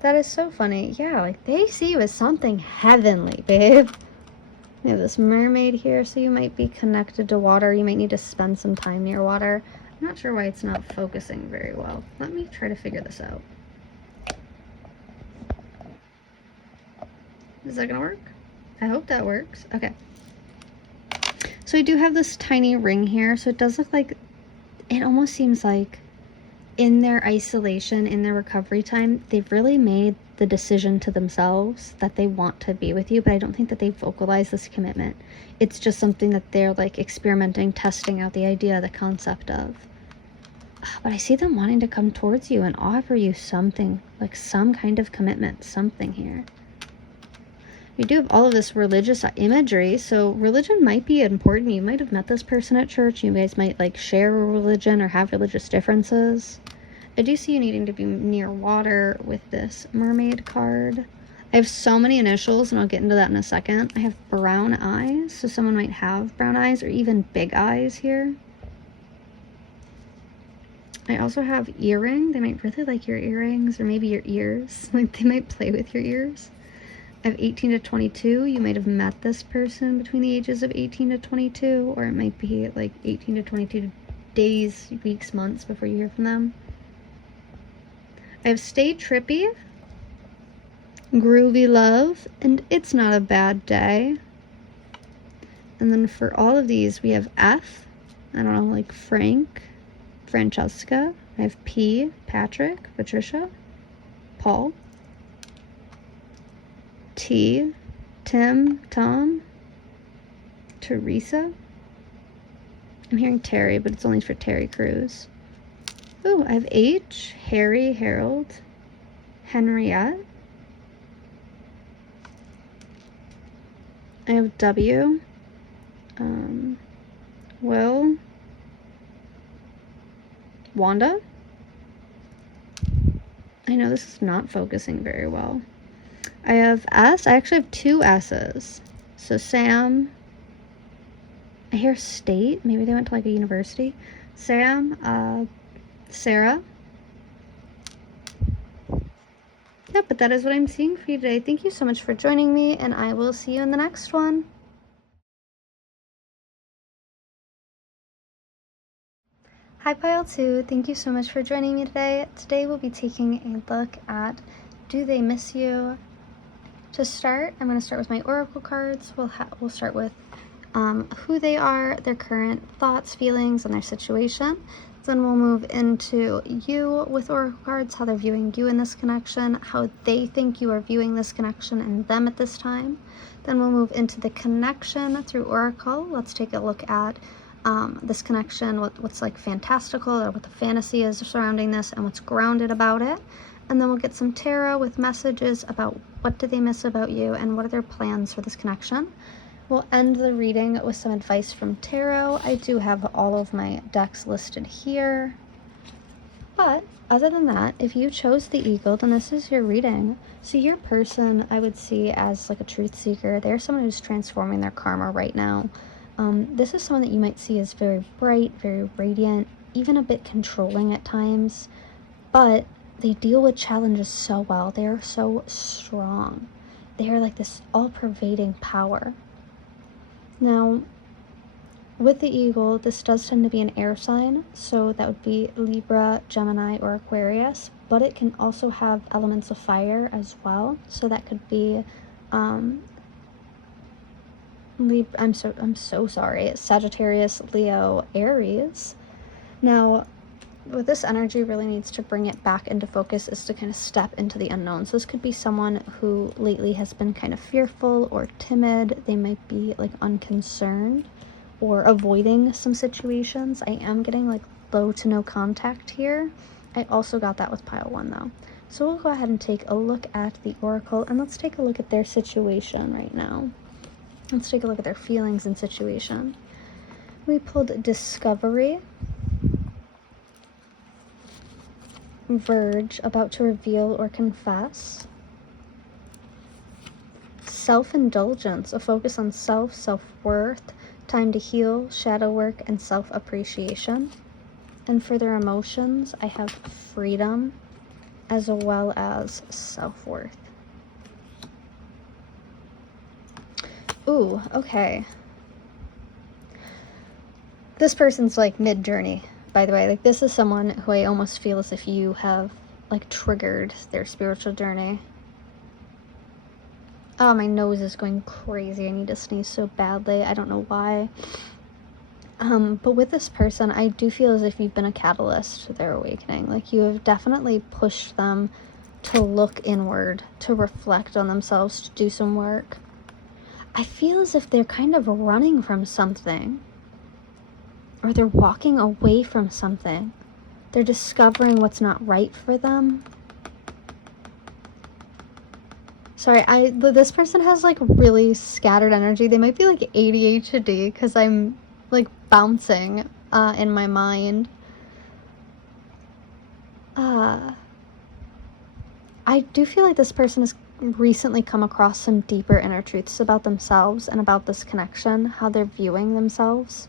That is so funny. Yeah, like they see you as something heavenly, babe. We have this mermaid here, so you might be connected to water. You might need to spend some time near water. I'm not sure why it's not focusing very well. Let me try to figure this out. Is that gonna work? I hope that works. Okay. So I do have this tiny ring here, so it does look like, it almost seems like in their isolation, in their recovery time, they've really made the decision to themselves that they want to be with you, but I don't think that they vocalize this commitment. It's just something that they're like experimenting, testing out the idea, the concept of. But I see them wanting to come towards you and offer you something, like some kind of commitment, something here. We do have all of this religious imagery, so religion might be important. You might have met this person at church. You guys might like share a religion or have religious differences. I do see you needing to be near water with this mermaid card. I have so many initials, and I'll get into that in a second. I have brown eyes, so someone might have brown eyes or even big eyes here. I also have earring. They might really like your earrings or maybe your ears. Like they might play with your ears. I have 18 to 22. You might have met this person between the ages of 18 to 22, or it might be like 18 to 22 days, weeks, months before you hear from them. I have stay trippy, groovy love, and it's not a bad day. And then for all of these, we have F, I don't know, like Frank, Francesca. I have P, Patrick, Patricia, Paul. T, Tim, Tom, Teresa. I'm hearing Terry, but it's only for Terry Crews. Oh, I have H, Harry, Harold, Henriette. I have W, Will, Wanda. I know this is not focusing very well. I have S. I actually have two S's. So Sam. I hear state. Maybe they went to like a university. Sam. Sarah. Yeah, but that is what I'm seeing for you today. Thank you so much for joining me, and I will see you in the next one. Hi Pile 2, thank you so much for joining me today. Today we'll be taking a look at Do They Miss You? To start, I'm going to start with my oracle cards. We'll start with who they are, their current thoughts, feelings, and their situation. Then we'll move into you with oracle cards, how they're viewing you in this connection, how they think you are viewing this connection and them at this time. Then we'll move into the connection through oracle. Let's take a look at this connection, what's like fantastical or what the fantasy is surrounding this and what's grounded about it. And then we'll get some tarot with messages about what do they miss about you and what are their plans for this connection. We'll end the reading with some advice from tarot. I do have all of my decks listed here. But other than that, if you chose the Eagle, then this is your reading. So your person, I would see as like a truth seeker. They're someone who's transforming their karma right now. This is someone that you might see as very bright, very radiant, even a bit controlling at times. But they deal with challenges so well. They are so strong. They are like this all-pervading power. Now, with the Eagle, this does tend to be an air sign, so that would be Libra, Gemini, or Aquarius, but it can also have elements of fire as well, so that could be Libra, I'm so sorry, Sagittarius, Leo, Aries. Now, what this energy really needs to bring it back into focus is to kind of step into the unknown. So this could be someone who lately has been kind of fearful or timid. They might be like unconcerned or avoiding some situations. I am getting like low to no contact here. I also got that with pile 1 though. So we'll go ahead and take a look at the oracle and let's take a look at their situation right now. Let's take a look at their feelings and situation. We pulled Discovery, Verge, about to reveal or confess, Self-indulgence, a focus on self, self-worth, time to heal, shadow work, and self-appreciation. And for their emotions, I have freedom as well as self-worth. Ooh, okay. This person's like mid-journey. By the way, like this is someone who I almost feel as if you have like triggered their spiritual journey. Oh, my nose is going crazy. I need to sneeze so badly. I don't know why. But with this person, I do feel as if you've been a catalyst to their awakening. Like you have definitely pushed them to look inward, to reflect on themselves, to do some work. I feel as if they're kind of running from something. Or they're walking away from something. They're discovering what's not right for them. Sorry, this person has like really scattered energy. They might be like ADHD because I'm like bouncing in my mind. I do feel like this person has recently come across some deeper inner truths about themselves and about this connection, how they're viewing themselves.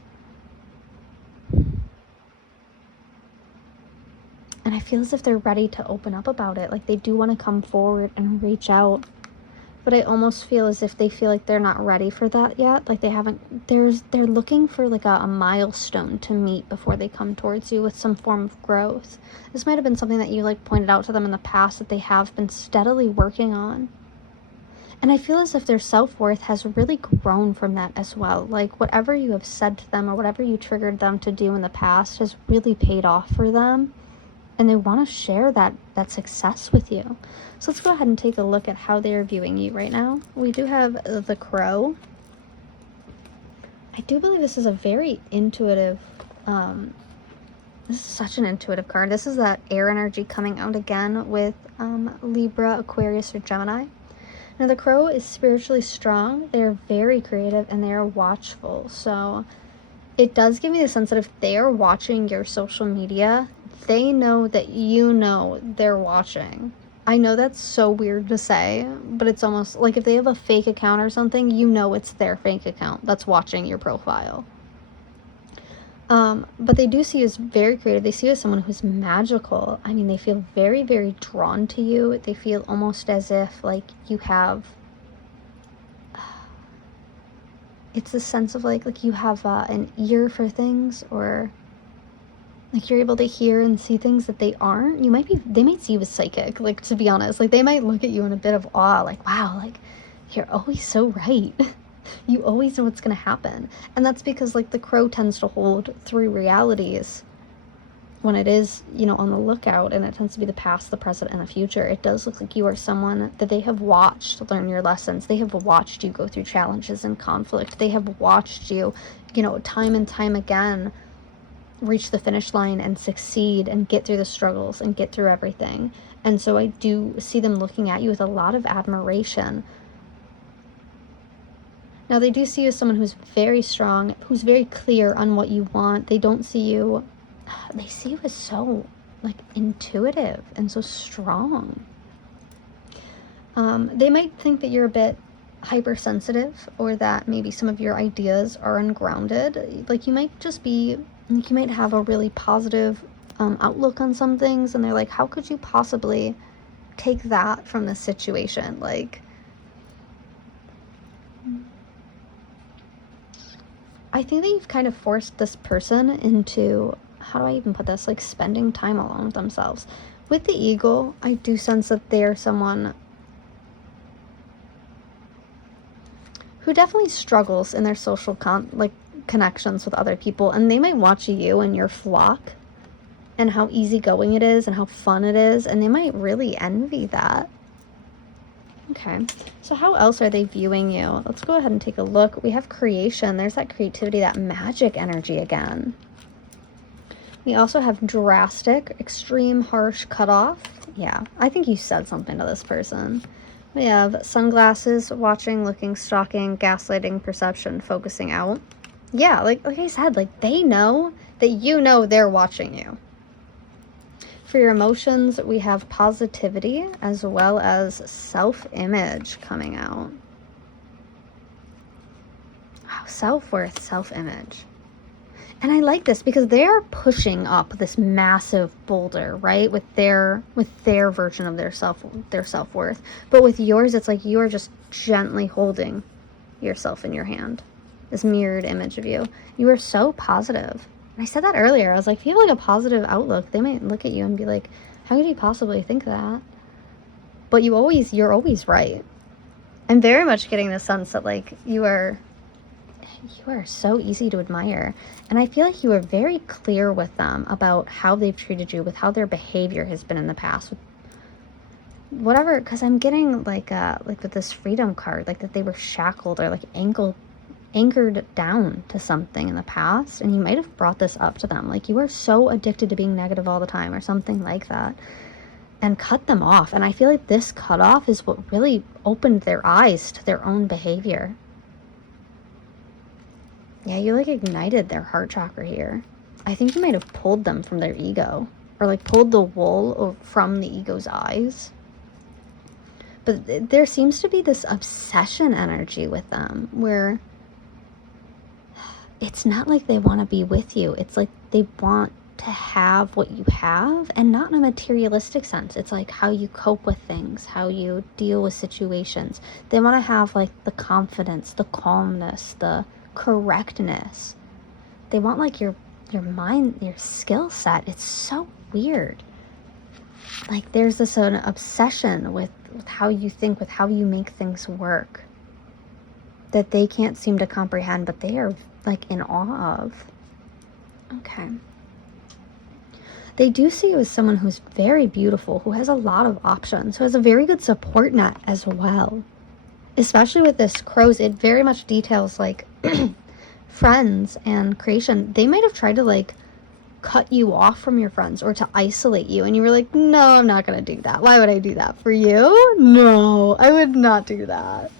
And I feel as if they're ready to open up about it. Like they do want to come forward and reach out. But I almost feel as if they feel like they're not ready for that yet. Like they haven't, they're looking for like a milestone to meet before they come towards you with some form of growth. This might have been something that you like pointed out to them in the past that they have been steadily working on. And I feel as if their self-worth has really grown from that as well. Like whatever you have said to them or whatever you triggered them to do in the past has really paid off for them. And they want to share that success with you. So let's go ahead and take a look at how they're viewing you right now. We do have the Crow. I do believe this is a very intuitive, this is such an intuitive card. This is that air energy coming out again with Libra, Aquarius, or Gemini. Now the Crow is spiritually strong. They're very creative and they are watchful. So it does give me the sense that if they are watching your social media, they know that you know they're watching. I know that's so weird to say, but it's almost like if they have a fake account or something, you know it's their fake account that's watching your profile. But they do see you as very creative. They see you as someone who's magical. I mean, they feel very, very drawn to you. They feel almost as if like you have, it's a sense of like you have an ear for things, or like you're able to hear and see things that they aren't. They might see you as psychic, like, to be honest. Like they might look at you in a bit of awe, like, wow, like you're always so right. You always know what's going to happen. And that's because, like, the crow tends to hold three realities when it is, you know, on the lookout, and it tends to be the past, the present, and the future. It does look like you are someone that they have watched learn your lessons. They have watched you go through challenges and conflict. They have watched you, you know, time and time again reach the finish line and succeed and get through the struggles and get through everything. And so I do see them looking at you with a lot of admiration. Now, they do see you as someone who's very strong, who's very clear on what you want. They don't see you, they see you as so, like, intuitive and so strong. They might think that you're a bit hypersensitive, or that maybe some of your ideas are ungrounded. Like, you might just be, like, you might have a really positive outlook on some things, and they're like, how could you possibly take that from this situation? Like, I think that you've kind of forced this person into, how do I even put this, like, spending time alone with themselves. With the Eagle, I do sense that they are someone who definitely struggles in their social connections with other people, and they might watch you and your flock and how easygoing it is and how fun it is, and they might really envy that. Okay, so how else are they viewing you? Let's go ahead and take a look. We have creation. There's that creativity, that magic energy again. We also have drastic, extreme, harsh, cutoff. Yeah, I think you said something to this person. We have sunglasses, watching, looking, stalking, gaslighting, perception, focusing out. Yeah, like I said, like, they know that you know they're watching you. For your emotions, we have positivity as well as self-image coming out. Wow, self-worth, self-image. And I like this because they're pushing up this massive boulder, right? With their version of their self-worth. But with yours, it's like you are just gently holding yourself in your hand. This mirrored image of you. You are so positive. And I said that earlier. I was like, if you have like a positive outlook, they might look at you and be like, how could you possibly think that? But you're always right. I'm very much getting the sense that, like, you are so easy to admire. And I feel like you are very clear with them about how they've treated you, with how their behavior has been in the past. Whatever, because I'm getting like with this freedom card, like that they were shackled or like anchored down to something in the past, and you might have brought this up to them, like you are so addicted to being negative all the time or something like that, and cut them off. And I feel like this cutoff is what really opened their eyes to their own behavior. Yeah, you like ignited their heart chakra here. I think you might have pulled them from their ego, or like pulled the wool from the ego's eyes. But there seems to be this obsession energy with them, where it's not like they want to be with you. It's like they want to have what you have, and not in a materialistic sense. It's like how you cope with things, how you deal with situations. They want to have like the confidence, the calmness, the correctness. They want like your mind, your skill set. It's so weird. Like there's this an obsession with how you think, with how you make things work, that they can't seem to comprehend, but they are like in awe of. Okay. They do see you as someone who's very beautiful, who has a lot of options, who has a very good support net as well. Especially with this crows, it very much details like friends and creation. They might have tried to like cut you off from your friends or to isolate you, and you were like, no, I'm not gonna do that. Why would I do that for you? No, I would not do that.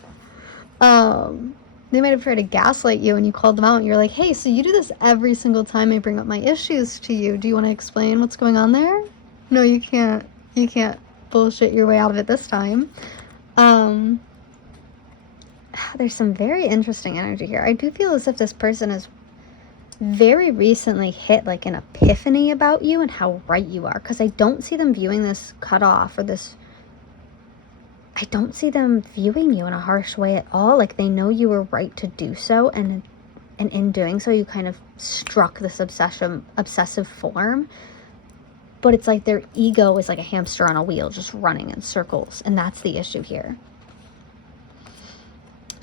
They might have tried to gaslight you, and you called them out and you're like, hey, so you do this every single time I bring up my issues to you. Do you want to explain what's going on there? No, you can't bullshit your way out of it this time. There's some very interesting energy here. I do feel as if this person has very recently hit like an epiphany about you and how right you are, because I don't see them viewing this cutoff or this, I don't see them viewing you in a harsh way at all. Like they know you were right to do so, and in doing so you kind of struck this obsessive form. But it's like their ego is like a hamster on a wheel just running in circles, and that's the issue here.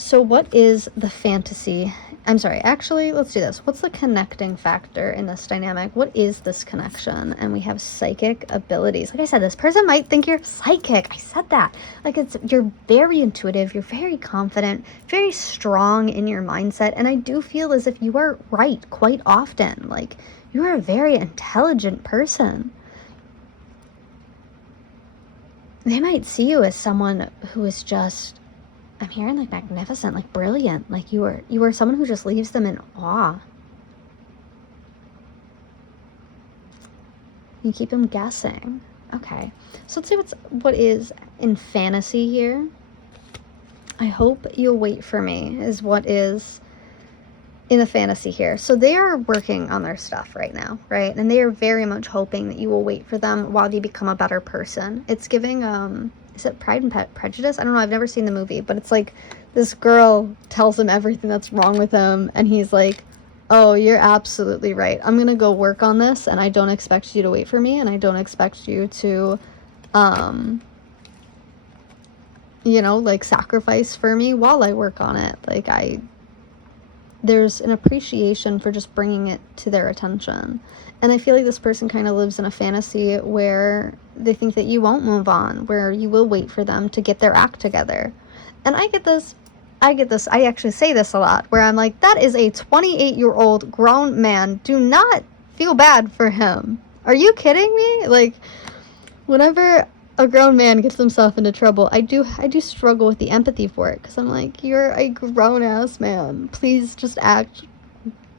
So what is the fantasy? I'm sorry, actually, let's do this. What's the connecting factor in this dynamic? What is this connection? And we have psychic abilities. Like I said, this person might think you're psychic. I said that. Like, you're very intuitive, you're very confident, very strong in your mindset, and I do feel as if you are right quite often. Like, you are a very intelligent person. They might see you as someone who is just, I'm hearing like magnificent, like brilliant, like you are someone who just leaves them in awe. You keep them guessing. Okay, so let's see what is in fantasy here. I hope you'll wait for me is what is in the fantasy here. So they are working on their stuff right now, right? And they are very much hoping that you will wait for them while they become a better person. It's giving is it Pride and Prejudice? I don't know, I've never seen the movie, but it's like this girl tells him everything that's wrong with him, and he's like, oh, you're absolutely right. I'm gonna go work on this, and I don't expect you to wait for me, and I don't expect you to, you know, like, sacrifice for me while I work on it. Like, there's an appreciation for just bringing it to their attention. And I feel like this person kind of lives in a fantasy where they think that you won't move on, where you will wait for them to get their act together. And I get this, I actually say this a lot, where I'm like, that is a 28-year-old grown man. Do not feel bad for him. Are you kidding me? Like, whenever a grown man gets himself into trouble, I do struggle with the empathy for it, because I'm like, you're a grown-ass man. Please just act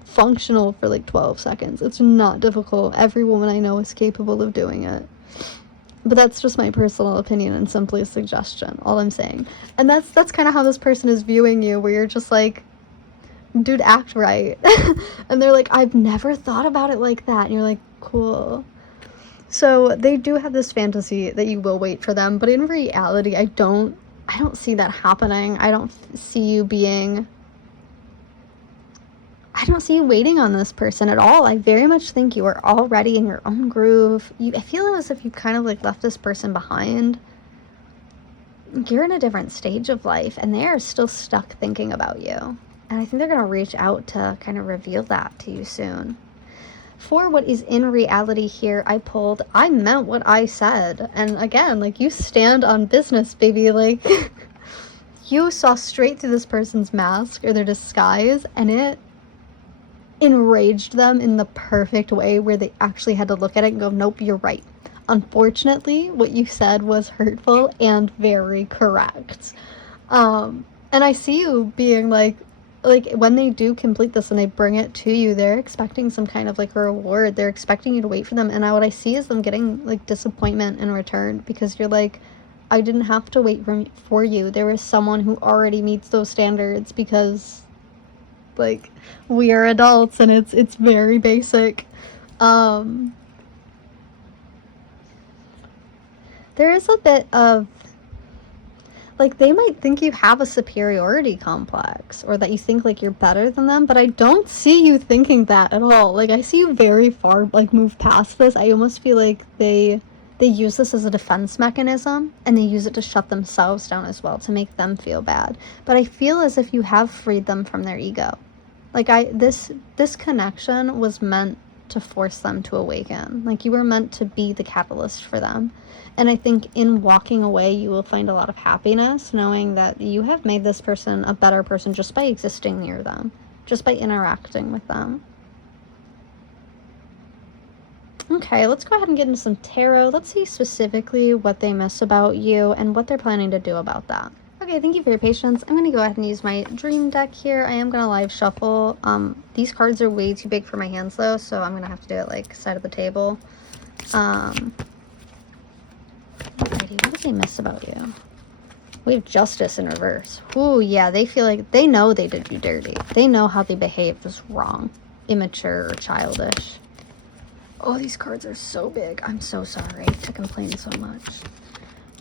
functional for like 12 seconds. It's not difficult. Every woman I know is capable of doing it. But that's just my personal opinion and simply a suggestion, all I'm saying. And that's kind of how this person is viewing you, where you're just like, dude, act right. And they're like, I've never thought about it like that. And you're like, cool. So they do have this fantasy that you will wait for them, but in reality, I don't see that happening. I don't see you waiting on this person at all. I very much think you are already in your own groove. I feel as if you kind of like left this person behind. You're in a different stage of life, and they are still stuck thinking about you. And I think they're going to reach out to kind of reveal that to you soon. For what is in reality here, I meant what I said. And again, like, you stand on business, baby. Like, you saw straight through this person's mask or their disguise, and it enraged them in the perfect way, where they actually had to look at it and go, nope, you're right. Unfortunately, what you said was hurtful and very correct. And I see you being like, when they do complete this and they bring it to you, they're expecting some kind of like a reward. They're expecting you to wait for them. And what I see is them getting like disappointment in return, because you're like, I didn't have to wait for you. There was someone who already meets those standards, because like, we are adults and it's very basic. There is a bit of, like, they might think you have a superiority complex, or that you think like you're better than them, but I don't see you thinking that at all. Like, I see you very far, like, move past this. I almost feel like they use this as a defense mechanism, and they use it to shut themselves down as well, to make them feel bad. But I feel as if you have freed them from their ego. Like, this connection was meant to force them to awaken. Like, you were meant to be the catalyst for them. And I think in walking away, you will find a lot of happiness, knowing that you have made this person a better person just by existing near them, just by interacting with them. Okay, let's go ahead and get into some tarot. Let's see specifically what they miss about you and what they're planning to do about that. Okay, thank you for your patience. I'm going to go ahead and use my dream deck here. I am going to live shuffle. These cards are way too big for my hands, though, so I'm going to have to do it, like, side of the table. Alrighty, what do they miss about you? We have Justice in reverse. Ooh, yeah, they feel like they know they did you dirty. They know how they behaved was wrong, immature, or childish. Oh, these cards are so big. I'm so sorry to complain so much.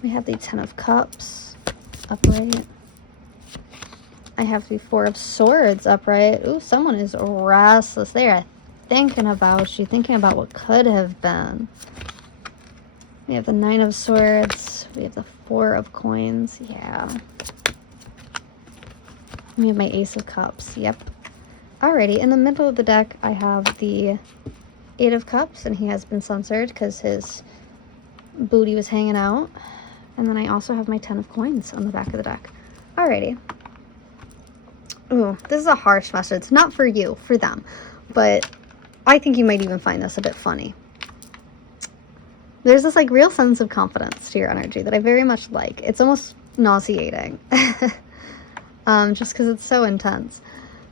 We have the Ten of Cups upright. I have the Four of Swords upright. Ooh, someone is restless. They are thinking about you, thinking about what could have been. We have the Nine of Swords. We have the Four of Coins. Yeah. We have my Ace of Cups. Yep. Alrighty, in the middle of the deck, I have the Eight of Cups, and he has been censored because his booty was hanging out. And then I also have my 10 of Coins on the back of the deck. Alrighty. Ooh, this is a harsh message. Not for you, for them. But I think you might even find this a bit funny. There's this like real sense of confidence to your energy that I very much like. It's almost nauseating. Just because it's so intense.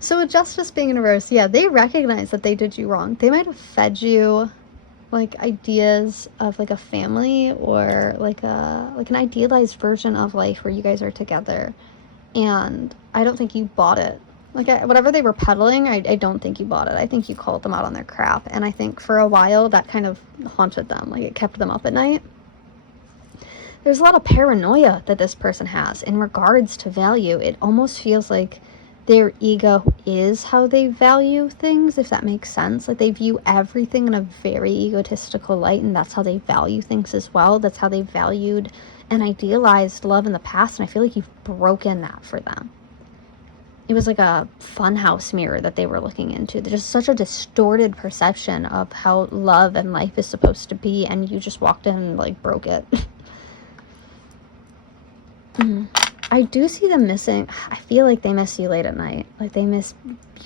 So with Justice being in reverse, yeah, they recognize that they did you wrong. They might have fed you like ideas of like a family or like an idealized version of life where you guys are together, and I don't think you bought it. Like whatever they were peddling, I don't think you bought it. I think you called them out on their crap, and I think for a while that kind of haunted them. Like it kept them up at night. There's a lot of paranoia that this person has in regards to value. It almost feels like their ego is how they value things, if that makes sense. Like they view everything in a very egotistical light, and that's how they value things as well. That's how they valued and idealized love in the past, and I feel like you've broken that for them. It was like a funhouse mirror that they were looking into. There's just such a distorted perception of how love and life is supposed to be, and you just walked in and like broke it. I do see them missing. I feel like they miss you late at night. Like they miss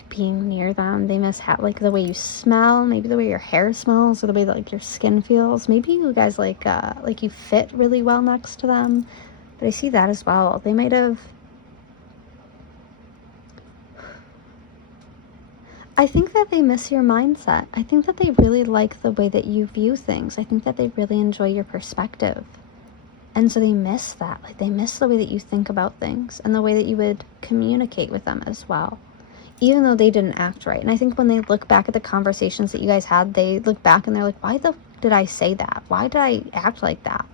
being near them. They miss like the way you smell, maybe the way your hair smells, or the way that like your skin feels. Maybe you guys like you fit really well next to them. But I see that as well. They might have. I think that they miss your mindset. I think that they really like the way that you view things. I think that they really enjoy your perspective. And so they miss that. Like they miss the way that you think about things and the way that you would communicate with them as well, even though they didn't act right. And I think when they look back at the conversations that you guys had, they look back and they're like, why the did I say that? Why did I act like that?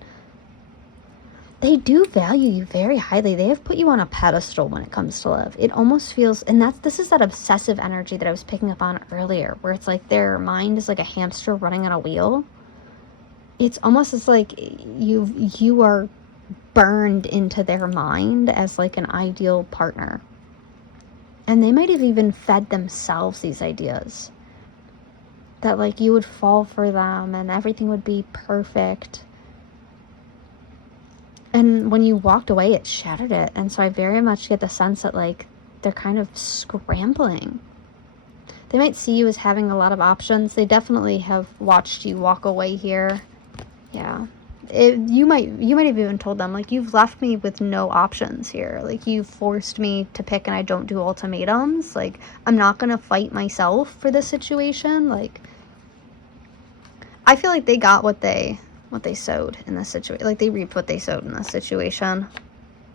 They do value you very highly. They have put you on a pedestal when it comes to love. It almost feels, and this is that obsessive energy that I was picking up on earlier, where it's like their mind is like a hamster running on a wheel. It's almost as like you are burned into their mind as like an ideal partner. And they might have even fed themselves these ideas. That like you would fall for them and everything would be perfect. And when you walked away, it shattered it. And so I very much get the sense that like they're kind of scrambling. They might see you as having a lot of options. They definitely have watched you walk away here. Yeah, you might have even told them, like, you've left me with no options here. Like, you've forced me to pick, and I don't do ultimatums. Like, I'm not going to fight myself for this situation. Like, I feel like they got what they sowed in this situation. Like, they reaped what they sowed in this situation.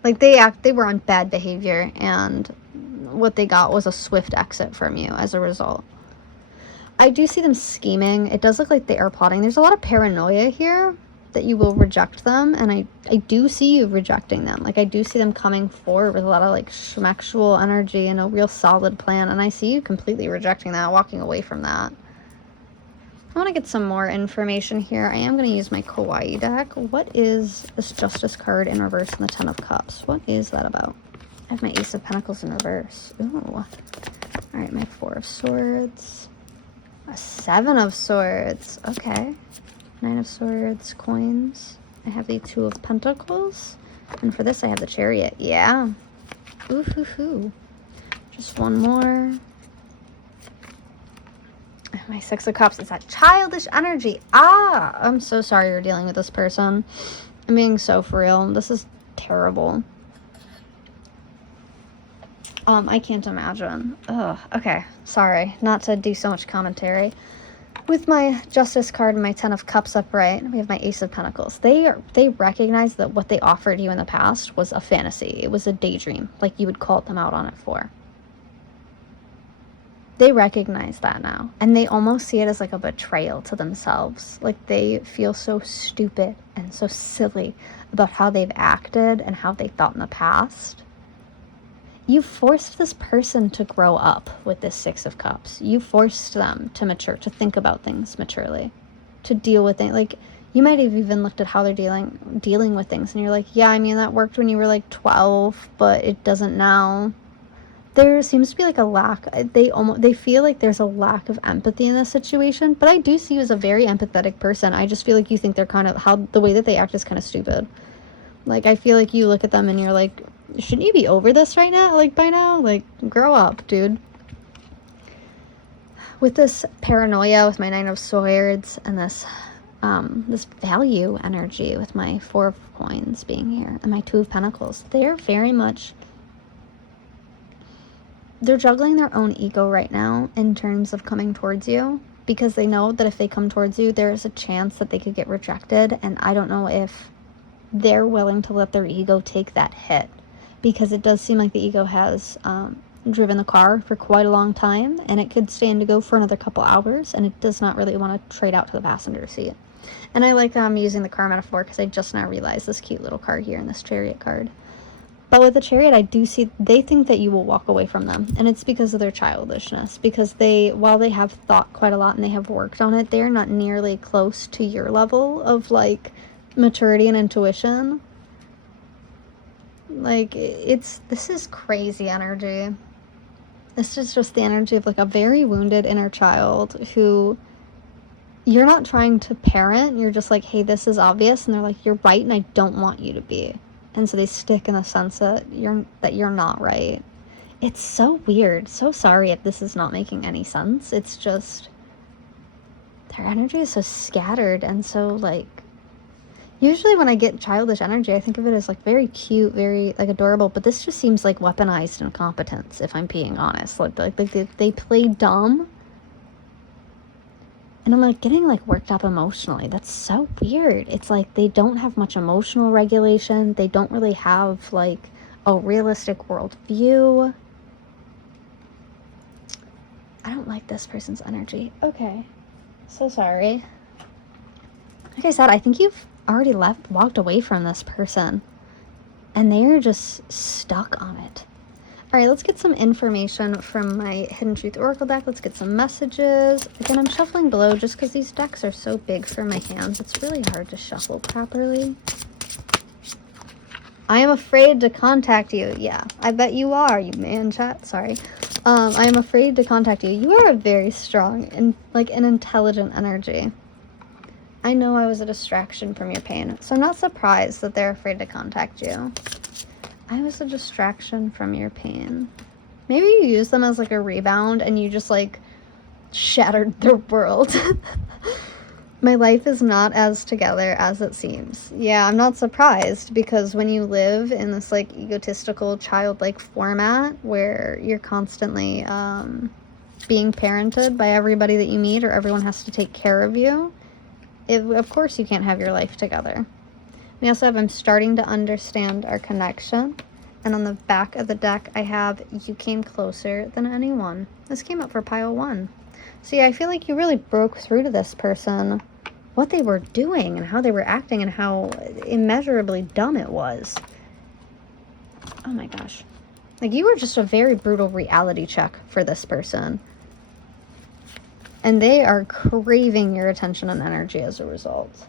Like, they were on bad behavior, and what they got was a swift exit from you as a result. I do see them scheming. It does look like they are plotting. There's a lot of paranoia here that you will reject them, and I do see you rejecting them. Like, I do see them coming forward with a lot of, like, schmexual energy and a real solid plan, and I see you completely rejecting that, walking away from that. I want to get some more information here. I am going to use my Kawaii deck. What is this Justice card in reverse and the 10 of Cups? What is that about? I have my Ace of Pentacles in reverse. Ooh. All right, my 4 of Swords. A 7 of Swords. Okay. 9 of Swords, coins. I have the 2 of Pentacles. And for this, I have the Chariot. Yeah. Ooh, hoo, hoo. Just one more. My 6 of Cups. It's that childish energy. Ah! I'm so sorry you're dealing with this person. I'm being so for real. This is terrible. I can't imagine. Ugh, okay, sorry, not to do so much commentary. With my Justice card and my 10 of Cups upright, we have my Ace of Pentacles. They recognize that what they offered you in the past was a fantasy. It was a daydream, like you would call them out on it for. They recognize that now, and they almost see it as like a betrayal to themselves. Like they feel so stupid and so silly about how they've acted and how they thought in the past. You forced this person to grow up with this 6 of Cups. You forced them to mature, to think about things maturely, to deal with things. Like, you might have even looked at how they're dealing with things, and you're like, yeah, I mean, that worked when you were like 12, but it doesn't now. there seems to be like a lack. They feel like there's a lack of empathy in this situation, but I do see you as a very empathetic person. I just feel like you think they're kind of, how the way that they act is kind of stupid. Like, I feel like you look at them and you're like, shouldn't you be over this right now? Like, by now? Like, grow up, dude. With this paranoia, with my 9 of Swords, and this value energy with my 4 of Coins being here, and my 2 of Pentacles, they're very much, they're juggling their own ego right now in terms of coming towards you, because they know that if they come towards you, there's a chance that they could get rejected, and I don't know if they're willing to let their ego take that hit, because it does seem like the ego has driven the car for quite a long time, and it could stand to go for another couple hours, and it does not really want to trade out to the passenger seat. And I like using the car metaphor because I just now realized this cute little card here in this Chariot card. But with the Chariot, I do see they think that you will walk away from them, and it's because of their childishness, because while they have thought quite a lot and they have worked on it, they're not nearly close to your level of like maturity and intuition. Like, this is crazy energy. This is just the energy of like a very wounded inner child who you're not trying to parent. You're just like, hey, this is obvious, and they're like, you're right, and I don't want you to be. And so they stick in the sense that you're not right. It's so weird. So sorry if this is not making any sense. It's just their energy is so scattered and so like, usually when I get childish energy, I think of it as like very cute, very like adorable, but this just seems like weaponized incompetence, if I'm being honest. Like they play dumb, and I'm like getting like worked up emotionally. That's so weird. It's like they don't have much emotional regulation. They don't really have like a realistic worldview. I don't like this person's energy. Okay, so sorry. Like I said, I think you've already walked away from this person, and they're just stuck on it. All right, let's get some information from my Hidden Truth Oracle deck. Let's get some messages. Again, I'm shuffling below just because these decks are so big for my hands. It's really hard to shuffle properly. I am afraid to contact you. Yeah, I bet you are, you man chat. Sorry. I am afraid to contact you. You are a very strong and like an intelligent energy. I know I was a distraction from your pain, so I'm not surprised that they're afraid to contact you. I was a distraction from your pain. Maybe you use them as like a rebound and you just like shattered their world. My life is not as together as it seems. Yeah, I'm not surprised, because when you live in this like egotistical childlike format where you're constantly being parented by everybody that you meet, or everyone has to take care of you, of course you can't have your life together. We also have, I'm starting to understand our connection. And on the back of the deck, I have, you came closer than anyone. This came up for pile 1. So yeah, I feel like you really broke through to this person, what they were doing and how they were acting and how immeasurably dumb it was. Oh my gosh. Like, you were just a very brutal reality check for this person. And they are craving your attention and energy as a result.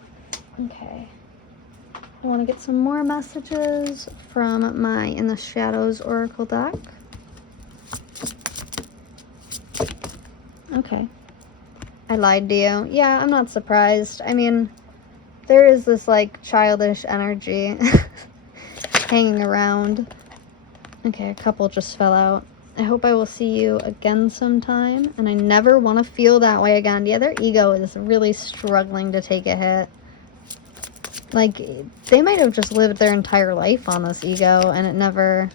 Okay. I want to get some more messages from my In the Shadows Oracle deck. Okay. I lied to you. Yeah, I'm not surprised. I mean, there is this, like, childish energy hanging around. Okay, a couple just fell out. I hope I will see you again sometime, and I never want to feel that way again. Yeah, their ego is really struggling to take a hit. Like, they might have just lived their entire life on this ego, and it never...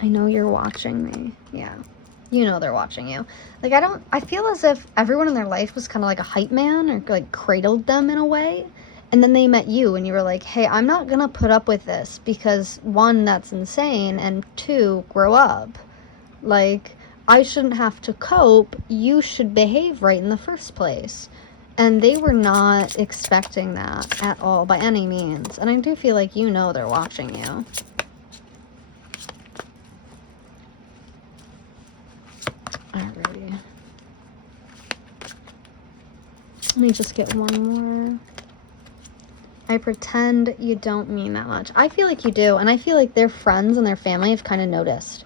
I know you're watching me. Yeah. You know they're watching you. Like, I feel as if everyone in their life was kind of like a hype man, or like cradled them in a way. And then they met you, and you were like, hey, I'm not gonna put up with this, because 1, that's insane, and 2, grow up. Like, I shouldn't have to cope. You should behave right in the first place. And they were not expecting that at all, by any means. And I do feel like you know they're watching you. Alrighty. Let me just get one more. I pretend you don't mean that much. I feel like you do, and I feel like their friends and their family have kind of noticed.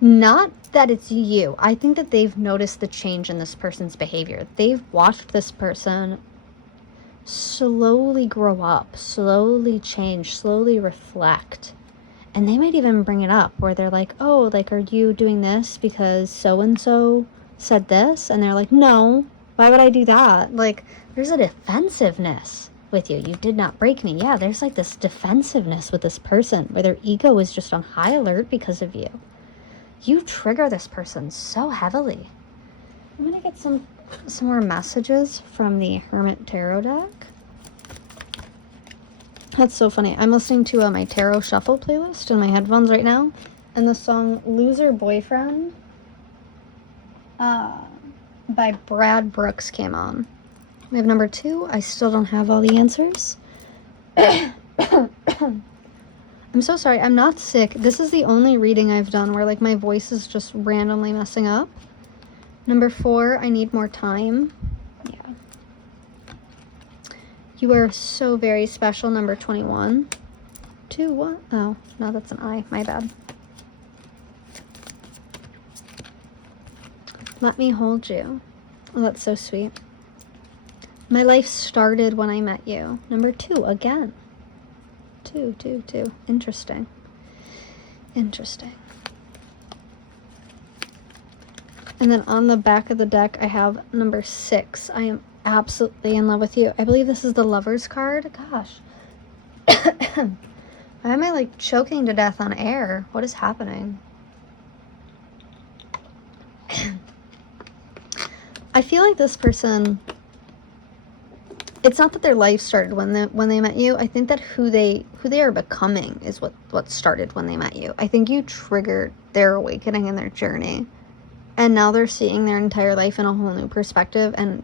Not that it's you. I think that they've noticed the change in this person's behavior. They've watched this person slowly grow up, slowly change, slowly reflect. And they might even bring it up where they're like, oh, like, are you doing this because so-and-so said this? And they're like, no, why would I do that? Like, there's a defensiveness with you. You did not break me. Yeah, there's like this defensiveness with this person where their ego is just on high alert because of you. You trigger this person so heavily. I'm going to get some more messages from the Hermit Tarot deck. That's so funny. I'm listening to my Tarot Shuffle playlist in my headphones right now, and the song Loser Boyfriend by Brad Brooks came on. We have number 2. I still don't have all the answers. I'm so sorry. I'm not sick. This is the only reading I've done where like my voice is just randomly messing up. Number 4, I need more time. Yeah. You are so very special, number 21. 2, what? Oh, no, that's an I. My bad. Let me hold you. Oh, that's so sweet. My life started when I met you. Number 2, again. 2. Interesting. Interesting. And then on the back of the deck, I have number 6. I am absolutely in love with you. I believe this is the Lover's card. Gosh. Why am I like choking to death on air? What is happening? I feel like this person, it's not that their life started when they met you. I think that who they are becoming is what started when they met you. I think you triggered their awakening and their journey. And now they're seeing their entire life in a whole new perspective, and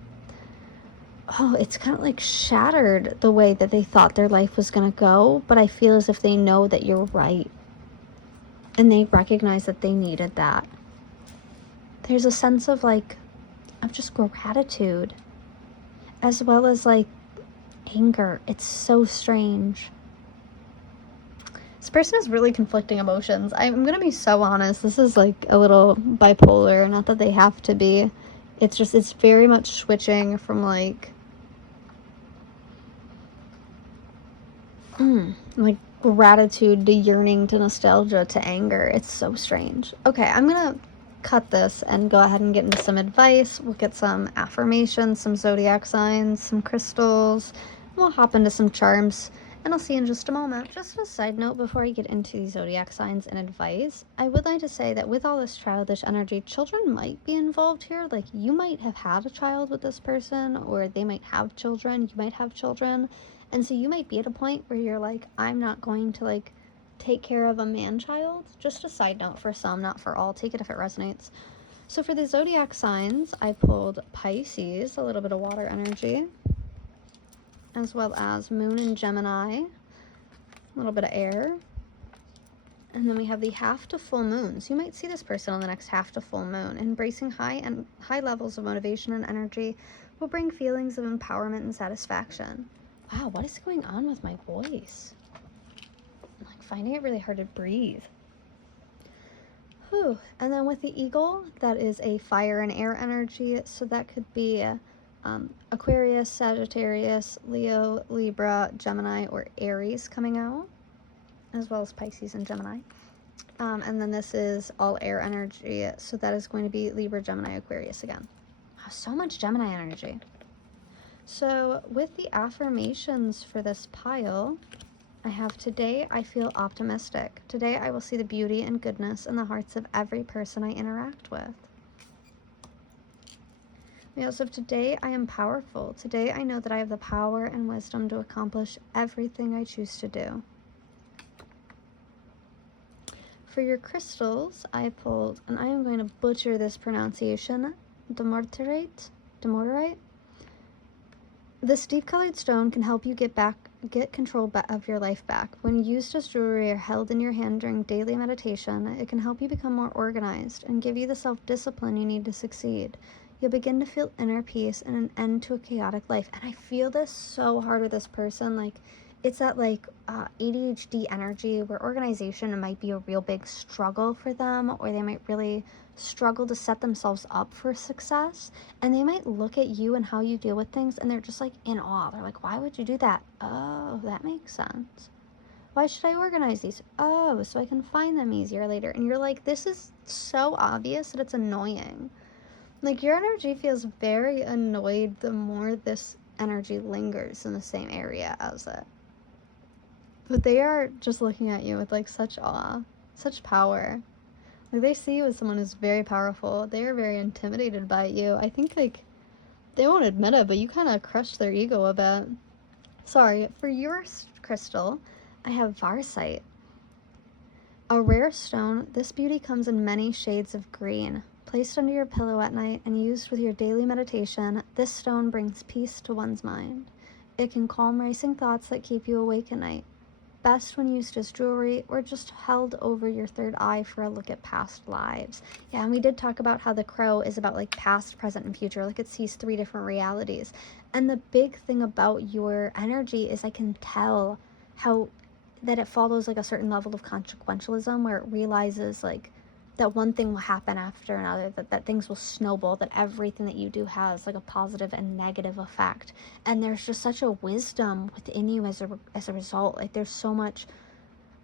oh, it's kind of like shattered the way that they thought their life was going to go, but I feel as if they know that you're right. And they recognize that they needed that. There's a sense of like, of just gratitude, as well as like anger. It's so strange. This person has really conflicting emotions. I'm going to be so honest. This is like a little bipolar. Not that they have to be. It's just, it's very much switching from like gratitude to yearning to nostalgia to anger. It's so strange. Okay, I'm going to cut this and go ahead and get into some advice. We'll get some affirmations, some zodiac signs, some crystals. We'll hop into some charms, and I'll see you in just a moment. Just a side note before I get into the zodiac signs and advice, I would like to say that with all this childish energy, children might be involved here. Like, you might have had a child with this person, or they might have children. You might have children. And so you might be at a point where you're like, I'm not going to like take care of a man-child. Just a side note for some, not for all. Take it if it resonates. So for the zodiac signs, I pulled Pisces, a little bit of water energy, as well as Moon and Gemini, a little bit of air. And then we have the half to full moon. So you might see this person on the next half to full moon. Embracing high levels of motivation and energy will bring feelings of empowerment and satisfaction. Wow, what is going on with my voice? I'm like finding it really hard to breathe. Whew. And then with the eagle, that is a fire and air energy. So that could be Aquarius, Sagittarius, Leo, Libra, Gemini, or Aries coming out, as well as Pisces and Gemini. And then this is all air energy. So that is going to be Libra, Gemini, Aquarius again. Wow, so much Gemini energy. So with the affirmations for this pile, I have today I feel optimistic. Today I will see the beauty and goodness in the hearts of every person I interact with. We also have today I am powerful. Today I know that I have the power and wisdom to accomplish everything I choose to do. For your crystals, I pulled, and I am going to butcher this pronunciation, Demorterite. This deep-colored stone can help you get control of your life back. When used as jewelry or held in your hand during daily meditation, it can help you become more organized and give you the self-discipline you need to succeed. You'll begin to feel inner peace and an end to a chaotic life. And I feel this so hard with this person. Like, it's that like ADHD energy where organization might be a real big struggle for them, or they might really struggle to set themselves up for success. And they might look at you and how you deal with things, and they're just like in awe. They're like, why would you do that? Oh, that makes sense. Why should I organize these? Oh, so I can find them easier later. And you're like, this is so obvious that it's annoying. Like, your energy feels very annoyed the more this energy lingers in the same area as it. But they are just looking at you with like such awe, such power. Like, they see you as someone who's very powerful. They are very intimidated by you. I think like they won't admit it, but you kind of crushed their ego a bit. Sorry, for your crystal, I have Varsite. A rare stone, this beauty comes in many shades of green. Placed under your pillow at night and used with your daily meditation, this stone brings peace to one's mind. It can calm racing thoughts that keep you awake at night. Best when used as jewelry or just held over your third eye for a look at past lives. Yeah, and we did talk about how the crow is about like past, present, and future. Like, it sees 3 different realities. And the big thing about your energy is I can tell how that it follows like a certain level of consequentialism, where it realizes like that one thing will happen after another, that things will snowball, that everything that you do has like a positive and negative effect. And there's just such a wisdom within you as a result. Like, there's so much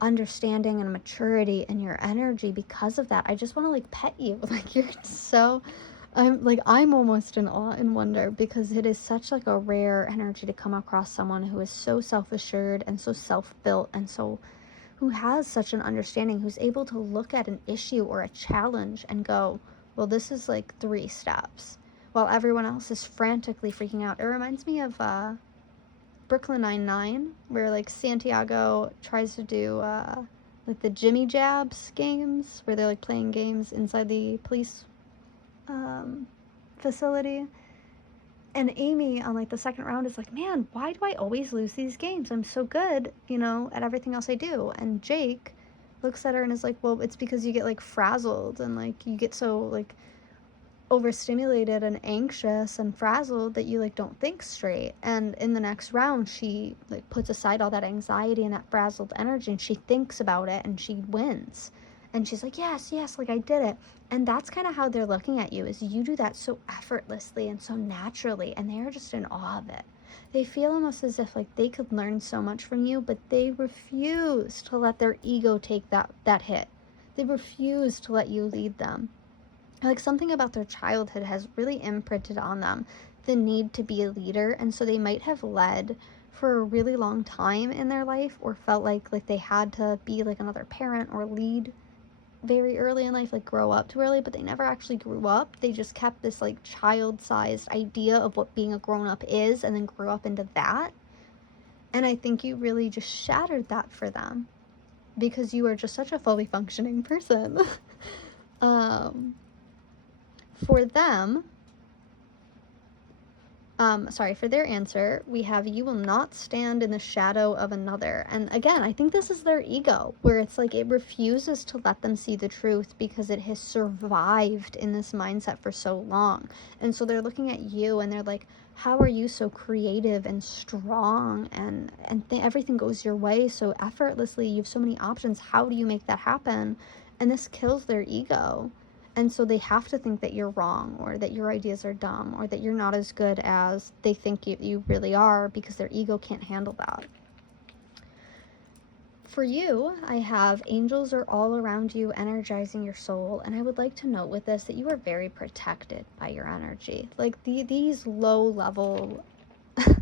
understanding and maturity in your energy because of that. I just want to like pet you. Like, you're so, I'm almost in awe and wonder, because it is such like a rare energy to come across someone who is so self-assured and so self-built, and so who has such an understanding, who's able to look at an issue or a challenge and go, well, this is like 3 steps, while everyone else is frantically freaking out. It reminds me of Brooklyn Nine-Nine, where like Santiago tries to do like the Jimmy Jabs games, where they're like playing games inside the police facility. And Amy on like the second round is like, man, why do I always lose these games? I'm so good, at everything else I do. And Jake looks at her and is like, well, it's because you get like frazzled and like you get so like overstimulated and anxious and frazzled that you like don't think straight. And in the next round, she like puts aside all that anxiety and that frazzled energy, and she thinks about it and she wins. And she's like, yes, like I did it. And that's kind of how they're looking at you, is you do that so effortlessly and so naturally, and they are just in awe of it. They feel almost as if like they could learn so much from you, but they refuse to let their ego take that hit. They refuse to let you lead them. Like, something about their childhood has really imprinted on them the need to be a leader, and so they might have led for a really long time in their life, or felt like they had to be like another parent or lead very early in life, like grow up too early, but they never actually grew up. They just kept this like child-sized idea of what being a grown-up is, and then grew up into that. And I think you really just shattered that for them, because you are just such a fully functioning person. For them, for their answer, we have, you will not stand in the shadow of another. And again, I think this is their ego, where it's like it refuses to let them see the truth because it has survived in this mindset for so long. And so they're looking at you and they're like, how are you so creative and strong, and everything goes your way so effortlessly? You have so many options. How do you make that happen? And this kills their ego. And so they have to think that you're wrong, or that your ideas are dumb, or that you're not as good as they think you really are, because their ego can't handle that. For you, I have angels are all around you, energizing your soul. And I would like to note with this that you are very protected by your energy. Like these low-level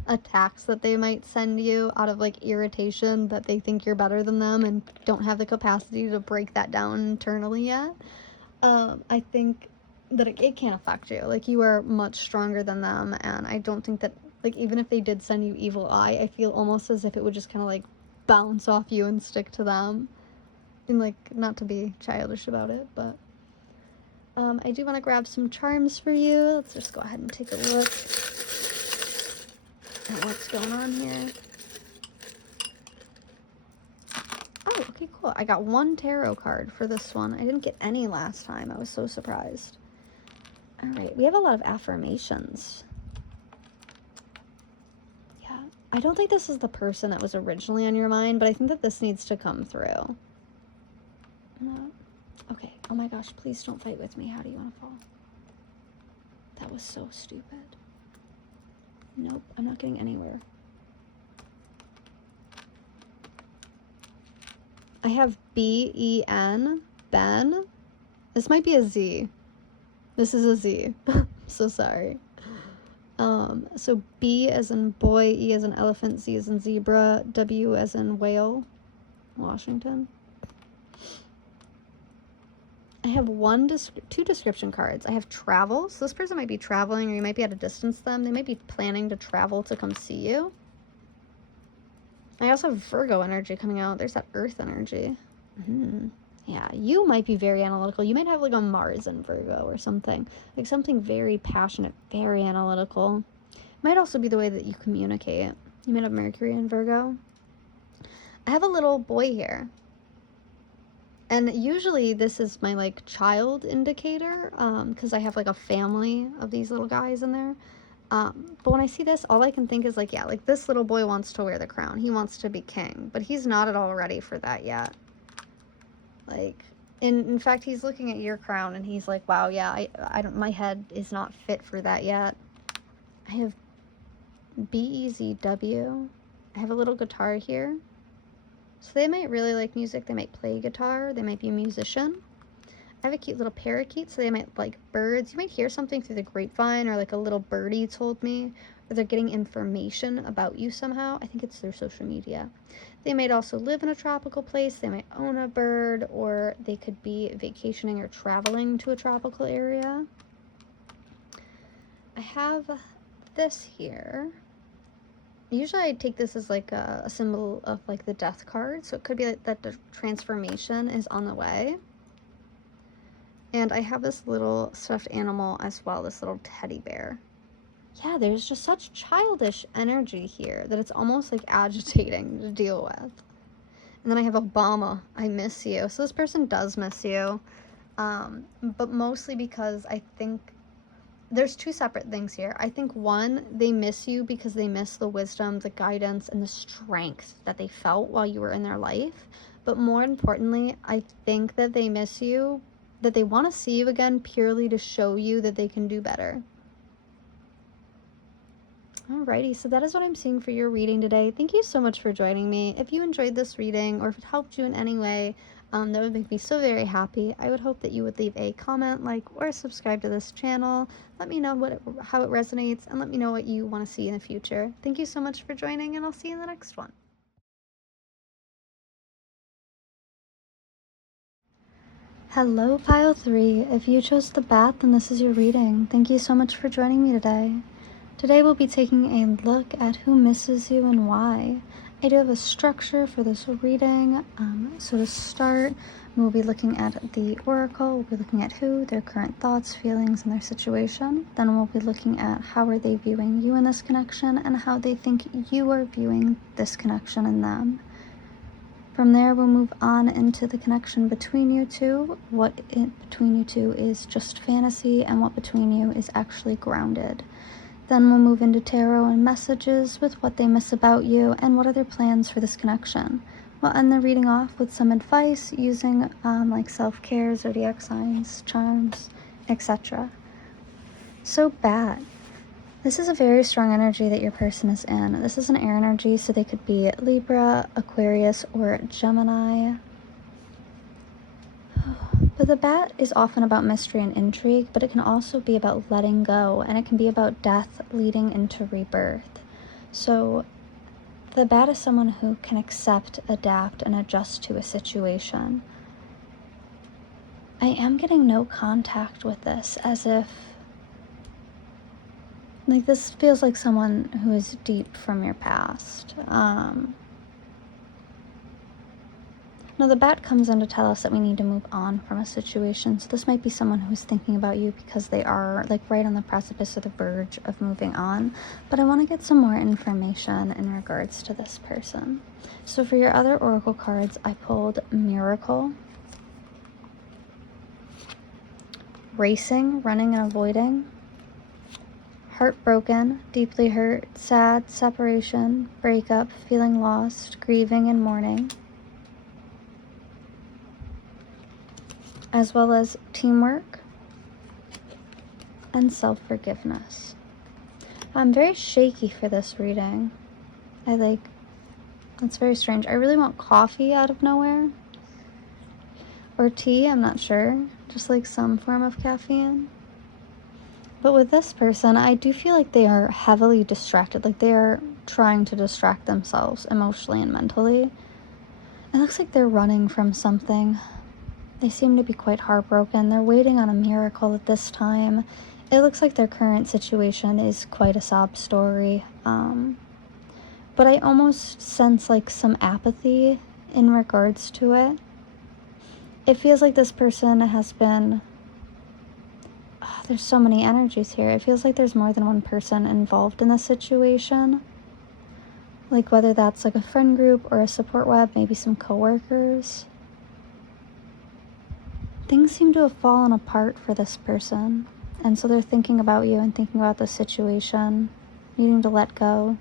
attacks that they might send you out of like irritation that they think you're better than them and don't have the capacity to break that down internally yet. I think that it can't affect you. Like, you are much stronger than them, and I don't think that, like, even if they did send you evil eye, I feel almost as if it would just kind of, like, bounce off you and stick to them. And, like, not to be childish about it, but, I do want to grab some charms for you. Let's just go ahead and take a look at what's going on here. Oh, okay, cool. I got 1 tarot card for this one. I didn't get any last time. I was so surprised. All right, we have a lot of affirmations. Yeah, I don't think this is the person that was originally on your mind, but I think that this needs to come through. No. Okay, oh my gosh, please don't fight with me. How do you want to fall? That was so stupid. Nope, I'm not getting anywhere. I have B-E-N, Ben. This might be a Z. This is a Z. So sorry. So B as in boy, E as in elephant, Z as in zebra, W as in whale, Washington. I have two description cards. I have travel. So this person might be traveling, or you might be at a distance them. They might be planning to travel to come see you. I also have Virgo energy coming out. There's that earth energy. Yeah, you might be very analytical. You might have like a Mars in Virgo or something. Like something very passionate, very analytical. Might also be the way that you communicate. You might have Mercury in Virgo. I have a little boy here. And usually this is my like child indicator, because I have like a family of these little guys in there. But when I see this, all I can think is like, yeah, like this little boy wants to wear the crown. He wants to be king, but he's not at all ready for that yet. Like, in fact, he's looking at your crown and he's like, wow, yeah, I don't, my head is not fit for that yet. I have B-E-Z-W. I have a little guitar here. So they might really like music. They might play guitar. They might be a musician. I have a cute little parakeet, so they might like birds. You might hear something through the grapevine, or like a little birdie told me, or they're getting information about you somehow. I think it's through social media. They might also live in a tropical place. They might own a bird, or they could be vacationing or traveling to a tropical area. I have this here. Usually I take this as like a symbol of like the death card, so it could be like that the transformation is on the way. And I have this little stuffed animal as well, this little teddy bear. Yeah, there's just such childish energy here that it's almost like agitating to deal with. And then I have Obama, I miss you. So this person does miss you, but mostly because I think there's two separate things here. I think one, they miss you because they miss the wisdom, the guidance, and the strength that they felt while you were in their life. But more importantly, I think that they miss you, that they want to see you again purely to show you that they can do better. Alrighty, so that is what I'm seeing for your reading today. Thank you so much for joining me. If you enjoyed this reading, or if it helped you in any way, that would make me so very happy. I would hope that you would leave a comment, like, or subscribe to this channel. Let me know how it resonates, and let me know what you want to see in the future. Thank you so much for joining, and I'll see you in the next one. Hello, Pile 3. If you chose the Bat, then this is your reading. Thank you so much for joining me today. Today we'll be taking a look at who misses you and why. I do have a structure for this reading, so to start, we'll be looking at the oracle. We'll be looking at who, their current thoughts, feelings, and their situation. Then we'll be looking at how are they viewing you in this connection, and how they think you are viewing this connection in them. From there, we'll move on into the connection between you two, what between you two is just fantasy, and what between you is actually grounded. Then we'll move into tarot and messages with what they miss about you and what are their plans for this connection. We'll end the reading off with some advice using like self-care, zodiac signs, charms, etc. So Bat, this is a very strong energy that your person is in. This is an air energy, so they could be Libra, Aquarius, or Gemini. But the Bat is often about mystery and intrigue, but it can also be about letting go, and it can be about death leading into rebirth. So the Bat is someone who can accept, adapt, and adjust to a situation. I am getting no contact with this, as if, like, this feels like someone who is deep from your past. Now, the Bat comes in to tell us that we need to move on from a situation. So this might be someone who's thinking about you because they are like right on the precipice or the verge of moving on. But I want to get some more information in regards to this person. So for your other oracle cards, I pulled Miracle, racing, running and avoiding. Heartbroken, deeply hurt, sad, separation, breakup, feeling lost, grieving and mourning. As well as teamwork and self-forgiveness. I'm very shaky for this reading. That's very strange. I really want coffee out of nowhere. Or tea, I'm not sure. Just like some form of caffeine. But with this person, I do feel like they are heavily distracted. Like they are trying to distract themselves emotionally and mentally. It looks like they're running from something. They seem to be quite heartbroken. They're waiting on a miracle at this time. It looks like their current situation is quite a sob story. But I almost sense like some apathy in regards to it. It feels like this person has been... there's so many energies here. It feels like there's more than one person involved in this situation. Like whether that's like a friend group or a support web, maybe some coworkers. Things seem to have fallen apart for this person. And so they're thinking about you and thinking about the situation, needing to let go.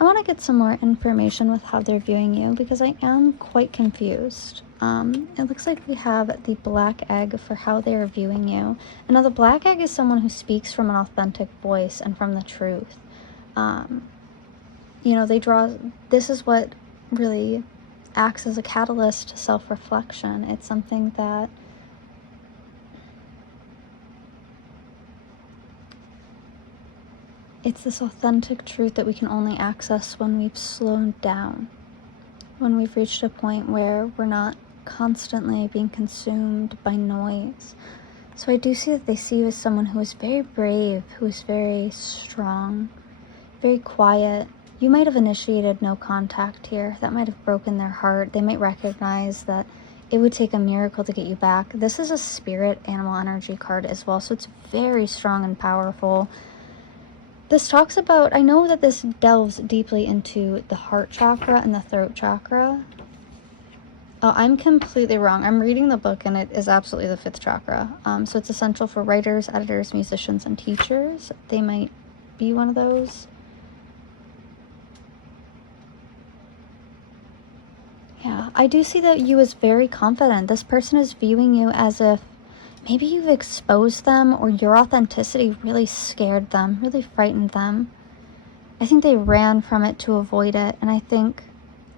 I want to get some more information with how they're viewing you because I am quite confused. It looks like we have the black egg for how they are viewing you. And now the black egg is someone who speaks from an authentic voice and from the truth. You know, this is what really acts as a catalyst to self-reflection. It's something that it's this authentic truth that we can only access when we've slowed down, when we've reached a point where we're not constantly being consumed by noise. So I do see that they see you as someone who is very brave, who is very strong, very quiet. You might have initiated no contact here. That might have broken their heart. They might recognize that it would take a miracle to get you back. This is a spirit animal energy card as well, so it's very strong and powerful. This talks about, I know that this delves deeply into the heart chakra and the throat chakra. Oh, I'm completely wrong. I'm reading the book and it is absolutely the 5th chakra. So it's essential for writers, editors, musicians, and teachers. They might be one of those. Yeah, I do see that you as very confident. This person is viewing you as if maybe you've exposed them or your authenticity really scared them, really frightened them. I think they ran from it to avoid it, and I think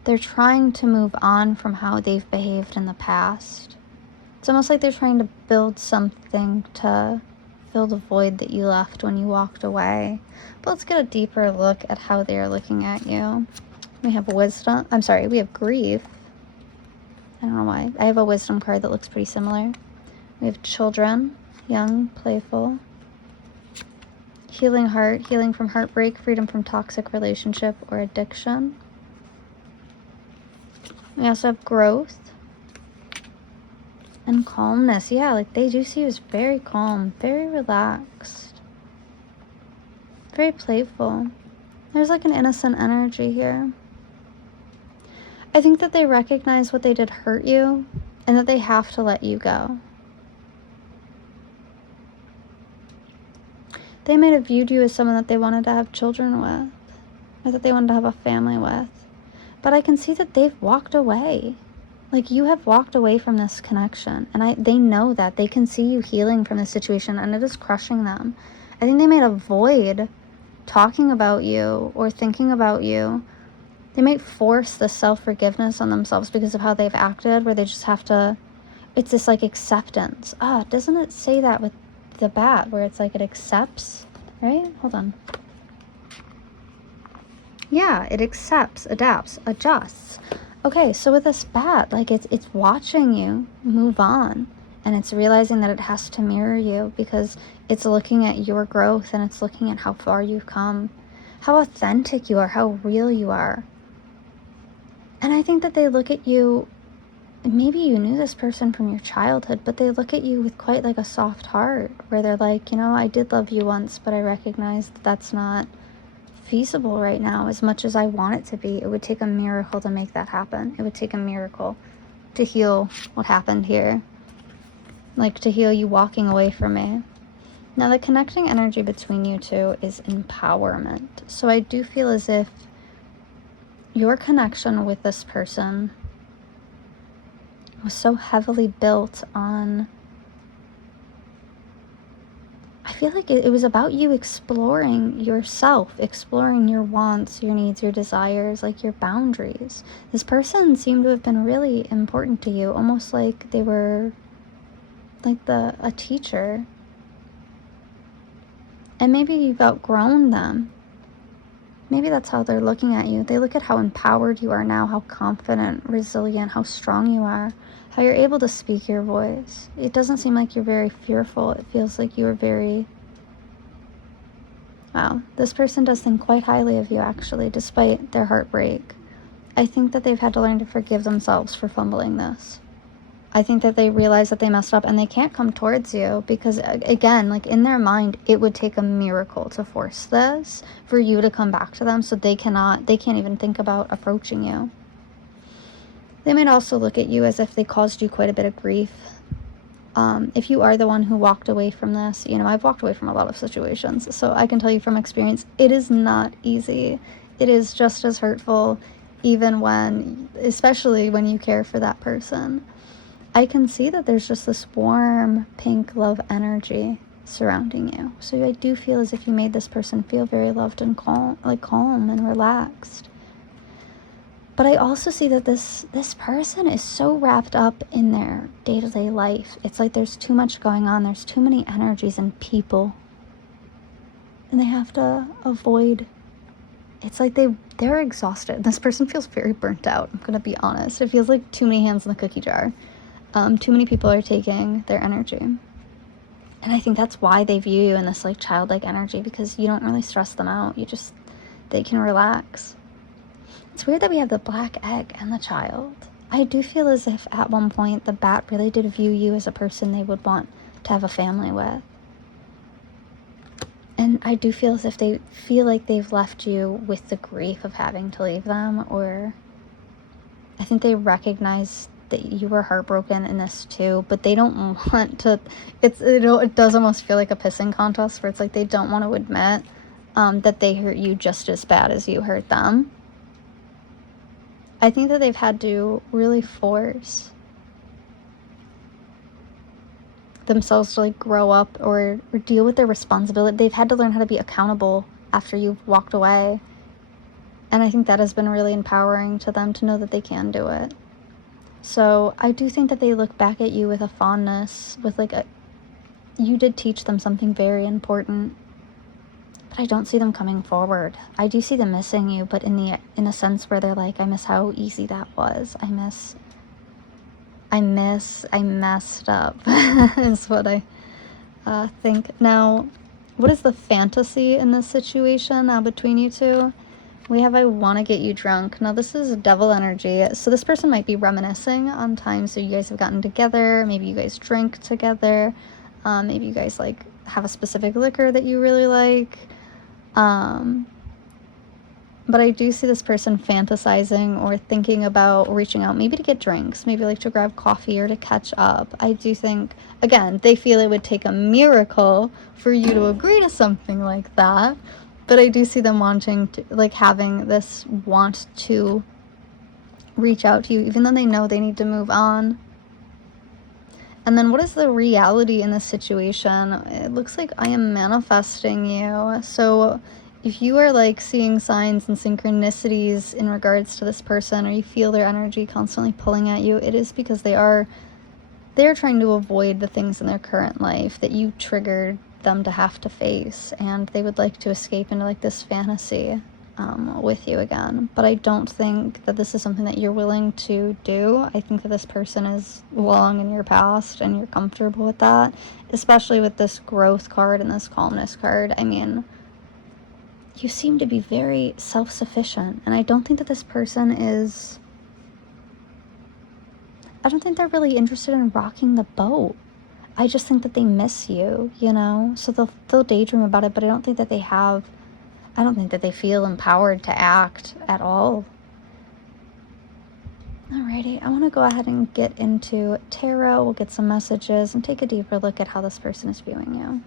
they're trying to move on from how they've behaved in the past. It's almost like they're trying to build something to fill the void that you left when you walked away. But let's get a deeper look at how they are looking at you. We have wisdom. We have grief. I don't know why. I have a wisdom card that looks pretty similar. We have children, young, playful. Healing heart, healing from heartbreak, freedom from toxic relationship or addiction. We also have growth and calmness. Yeah, like they do see you as very calm, very relaxed, very playful. There's like an innocent energy here. I think that they recognize what they did hurt you and that they have to let you go. They might have viewed you as someone that they wanted to have children with, or that they wanted to have a family with. But I can see that they've walked away. Like you have walked away from this connection. And they know that. They can see you healing from this situation and it is crushing them. I think they might avoid talking about you or thinking about you. They might force the self-forgiveness on themselves because of how they've acted, where they just have to, it's this like acceptance. Doesn't it say that with the bat, where it's like it accepts, right? Hold on. Yeah, it accepts, adapts, adjusts. Okay, so with this bat, like it's watching you move on, and it's realizing that it has to mirror you because it's looking at your growth and it's looking at how far you've come, how authentic you are, how real you are. And I think that they look at you, maybe you knew this person from your childhood, but they look at you with quite like a soft heart, where they're like, you know, I did love you once, but I recognize that that's not feasible right now. As much as I want it to be, it would take a miracle to make that happen. It would take a miracle to heal what happened here. like to heal you walking away from me. Now, the connecting energy between you two is empowerment. So I do feel as if your connection with this person was so heavily built on, I feel like it was about you exploring yourself, exploring your wants, your needs, your desires, like your boundaries. This person seemed to have been really important to you, almost like they were like a teacher. And maybe you've outgrown them. Maybe that's how they're looking at you. They look at how empowered you are now, how confident, resilient, how strong you are, how you're able to speak your voice. It doesn't seem like you're very fearful. It feels like you are very... Wow, this person does think quite highly of you, actually, despite their heartbreak. I think that they've had to learn to forgive themselves for fumbling this. I think that they realize that they messed up and they can't come towards you because, again, like in their mind, it would take a miracle to force this for you to come back to them. So they can't even think about approaching you. They might also look at you as if they caused you quite a bit of grief. If you are the one who walked away from this, you know, I've walked away from a lot of situations. So I can tell you from experience, it is not easy. It is just as hurtful, especially when you care for that person. I can see that there's just this warm pink love energy surrounding you. So I do feel as if you made this person feel very loved and calm and relaxed. But I also see that this person is so wrapped up in their day-to-day life. It's like there's too much going on. There's too many energies and people. And they have to avoid... It's like they're exhausted. This person feels very burnt out. I'm going to be honest. It feels like too many hands in the cookie jar. Too many people are taking their energy. And I think that's why they view you in this like childlike energy, because you don't really stress them out. They can relax. It's weird that we have the black egg and the child. I do feel as if at one point the bat really did view you as a person they would want to have a family with. And I do feel as if they feel like they've left you with the grief of having to leave them, or I think they recognize that you were heartbroken in this too, but they don't want to. It does almost feel like a pissing contest where it's like they don't want to admit that they hurt you just as bad as you hurt them. I think that they've had to really force themselves to like grow up or deal with their responsibility. They've had to learn how to be accountable after you've walked away. And I think that has been really empowering to them to know that they can do it. So I do think that they look back at you with a fondness, with like you did teach them something very important, but I don't see them coming forward. I do see them missing you, but in a sense where they're like, I miss how easy that was. I messed up is what I think. Now, what is the fantasy in this situation now between you two? We have I want to get you drunk. Now, this is devil energy. So this person might be reminiscing on times that you guys have gotten together. Maybe you guys drink together. Maybe you guys like have a specific liquor that you really like. But I do see this person fantasizing or thinking about reaching out, maybe to get drinks, maybe like to grab coffee or to catch up. I do think, again, they feel it would take a miracle for you to agree to something like that. But I do see them wanting to, like, having this want to reach out to you, even though they know they need to move on. And then what is the reality in this situation? It looks like I am manifesting you. So if you are like seeing signs and synchronicities in regards to this person, or you feel their energy constantly pulling at you, it is because they are trying to avoid the things in their current life that you triggered them to have to face, and they would like to escape into like this fantasy with you again. But I don't think that this is something that you're willing to do. I think that this person is long in your past and you're comfortable with that, especially with this growth card and this calmness card. I mean, you seem to be very self-sufficient, and I don't think that this person is... I don't think they're really interested in rocking the boat. I just think that they miss you, you know? So they'll daydream about it, but I don't think that they feel empowered to act at all. Alrighty, I want to go ahead and get into tarot. We'll get some messages and take a deeper look at how this person is viewing you.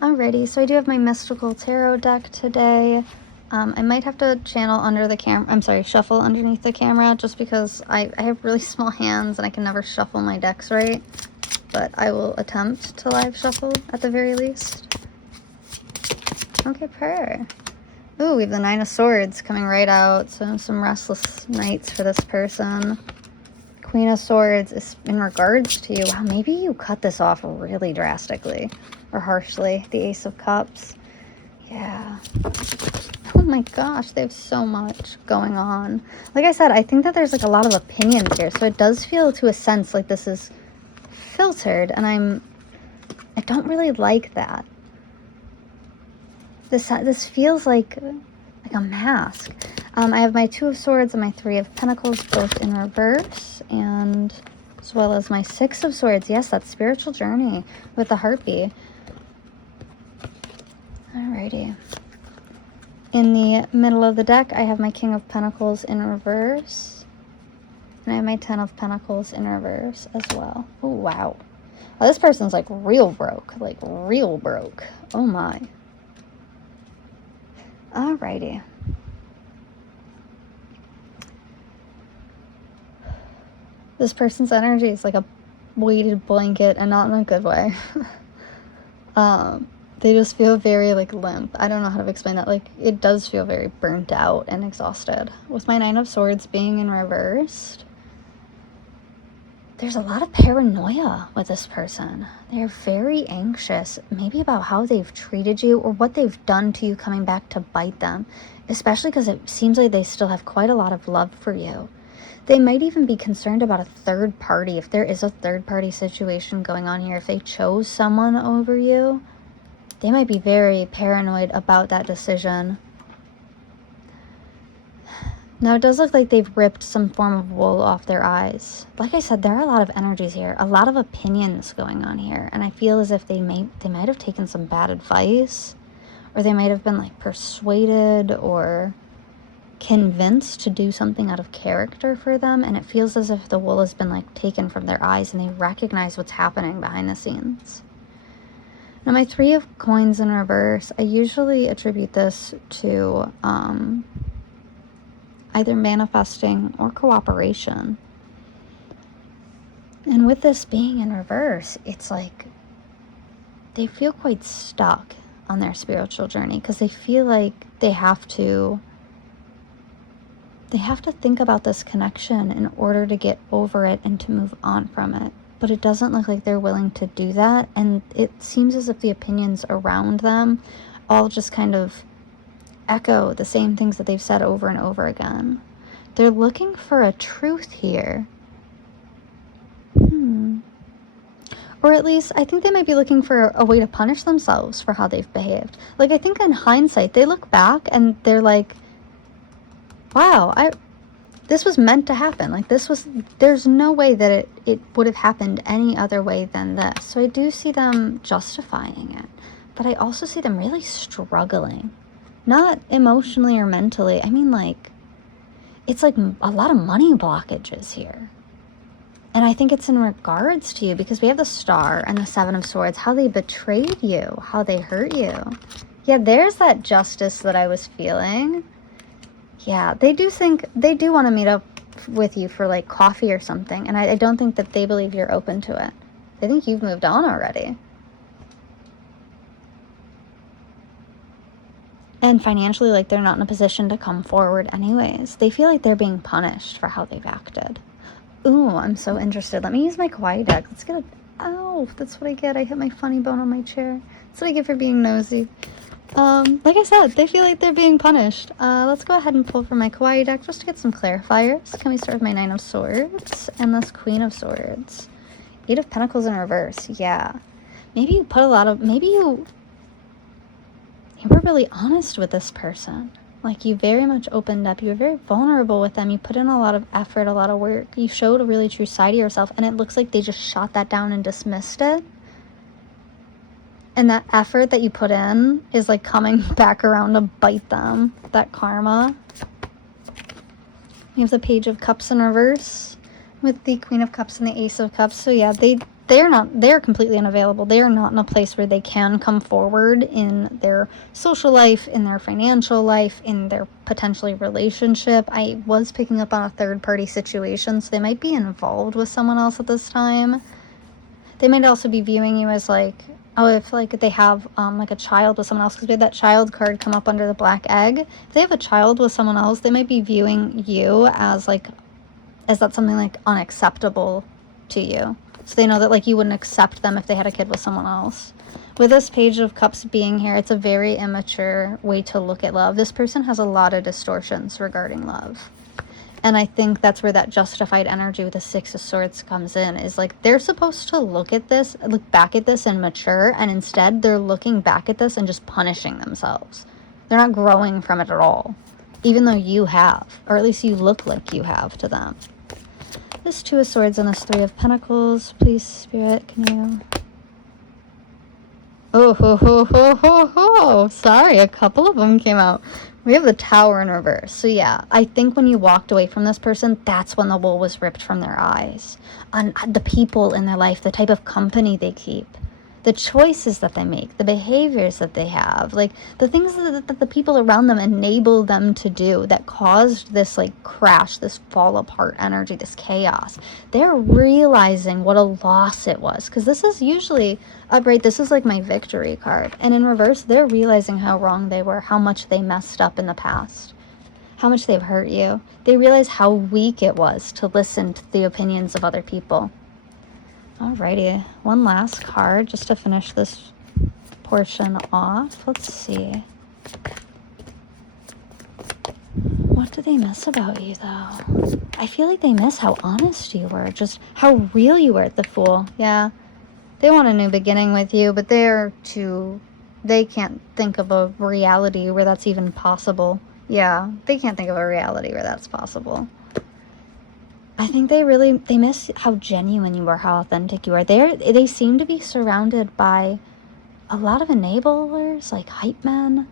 Alrighty, so I do have my mystical tarot deck today. I might have to channel under the camera, shuffle underneath the camera, just because I have really small hands and I can never shuffle my decks right. But I will attempt to live shuffle at the very least. Okay, purr. Ooh, we have the Nine of Swords coming right out, so some restless nights for this person. Queen of Swords is in regards to you. Wow, maybe you cut this off really drastically or harshly. The Ace of Cups. Yeah. Oh my gosh, they have so much going on. Like I said, I think that there's like a lot of opinions here, so it does feel to a sense like this is filtered, and I don't really like that. This feels like a mask. I have my Two of Swords and my Three of Pentacles both in reverse, and as well as my Six of Swords. Yes, that's spiritual journey with the heartbeat. Alrighty. In the middle of the deck, I have my King of Pentacles in reverse, and I have my Ten of Pentacles in reverse as well. Oh, wow. Oh, this person's like real broke. Like real broke. Oh my. Alrighty. This person's energy is like a weighted blanket, and not in a good way. They just feel very like limp. I don't know how to explain that. Like, it does feel very burnt out and exhausted. With my Nine of Swords being in reversed, there's a lot of paranoia with this person. They're very anxious, maybe about how they've treated you or what they've done to you coming back to bite them, especially because it seems like they still have quite a lot of love for you. They might even be concerned about a third party, if there is a third party situation going on here. If they chose someone over you, they might be very paranoid about that decision. Now, it does look like they've ripped some form of wool off their eyes. Like I said, there are a lot of energies here, a lot of opinions going on here, and I feel as if they might have taken some bad advice, or they might have been like persuaded or convinced to do something out of character for them, and it feels as if the wool has been like taken from their eyes and they recognize what's happening behind the scenes. Now, my Three of Coins in reverse, I usually attribute this to either manifesting or cooperation. And with this being in reverse, it's like they feel quite stuck on their spiritual journey because they feel like they have to think about this connection in order to get over it and to move on from it. But it doesn't look like they're willing to do that, and it seems as if the opinions around them all just kind of echo the same things that they've said over and over again. They're looking for a truth here. Or at least, I think they might be looking for a way to punish themselves for how they've behaved. Like, I think in hindsight, they look back and they're like, wow, this was meant to happen. Like, there's no way that it would have happened any other way than this. So I do see them justifying it. But I also see them really struggling. Not emotionally or mentally. I mean, like, it's like a lot of money blockages here. And I think it's in regards to you because we have the Star and the Seven of Swords, how they betrayed you, how they hurt you. Yeah, there's that justice that I was feeling. Yeah, they do want to meet up with you for like coffee or something. And I don't think that they believe you're open to it. They think you've moved on already. And financially, like, they're not in a position to come forward anyways. They feel like they're being punished for how they've acted. Ooh, I'm so interested. Let me use my Kawaii deck. Let's get ow, that's what I get. I hit my funny bone on my chair. That's what I get for being nosy. Like I said, they feel like they're being punished. Let's go ahead and pull from my Kawaii deck just to get some clarifiers. Can we start with my Nine of Swords and this Queen of Swords? Eight of Pentacles in reverse. Yeah. Maybe you put maybe you were really honest with this person. Like, you very much opened up. You were very vulnerable with them. You put in a lot of effort, a lot of work. You showed a really true side of yourself, and it looks like they just shot that down and dismissed it. And that effort that you put in is like coming back around to bite them. That karma. We have the Page of Cups in reverse with the Queen of Cups and the Ace of Cups. So yeah, they're completely unavailable. They are not in a place where they can come forward in their social life, in their financial life, in their potentially relationship. I was picking up on a third-party situation, so they might be involved with someone else at this time. They might also be viewing you as like, oh, if like they have like a child with someone else, because we had that child card come up under the black egg. If they have a child with someone else, they might be viewing you as like, as that something like unacceptable to you. So they know that like you wouldn't accept them if they had a kid with someone else. With this Page of Cups being here, it's a very immature way to look at love. This person has a lot of distortions regarding love. And I think that's where that justified energy with the Six of Swords comes in, is like they're supposed to look at this, look back at this and mature, and instead they're looking back at this and just punishing themselves. They're not growing from it at all, even though you have, or at least you look like you have to them. This Two of Swords and this Three of Pentacles, please, Spirit, can you... Oh, ho, ho, ho, ho, ho. Sorry, a couple of them came out. We have the Tower in reverse. So yeah, I think when you walked away from this person, that's when the wool was ripped from their eyes. On the people in their life, the type of company they keep, the choices that they make, the behaviors that they have, like the things that the people around them enable them to do that caused this like crash, this fall apart energy, this chaos. They're realizing what a loss it was, because this is usually upright. This is like my victory card, and in reverse, they're realizing how wrong they were, how much they messed up in the past, how much they've hurt you. They realize how weak it was to listen to the opinions of other people. Alrighty, one last card just to finish this portion off. Let's see. What do they miss about you, though? I feel like they miss how honest you were, just how real you were at the Fool. Yeah, they want a new beginning with you, but they can't think of a reality where that's even possible. Yeah, they can't think of a reality where that's possible. I think they miss how genuine you are, how authentic you are. They seem to be surrounded by a lot of enablers, like hype men.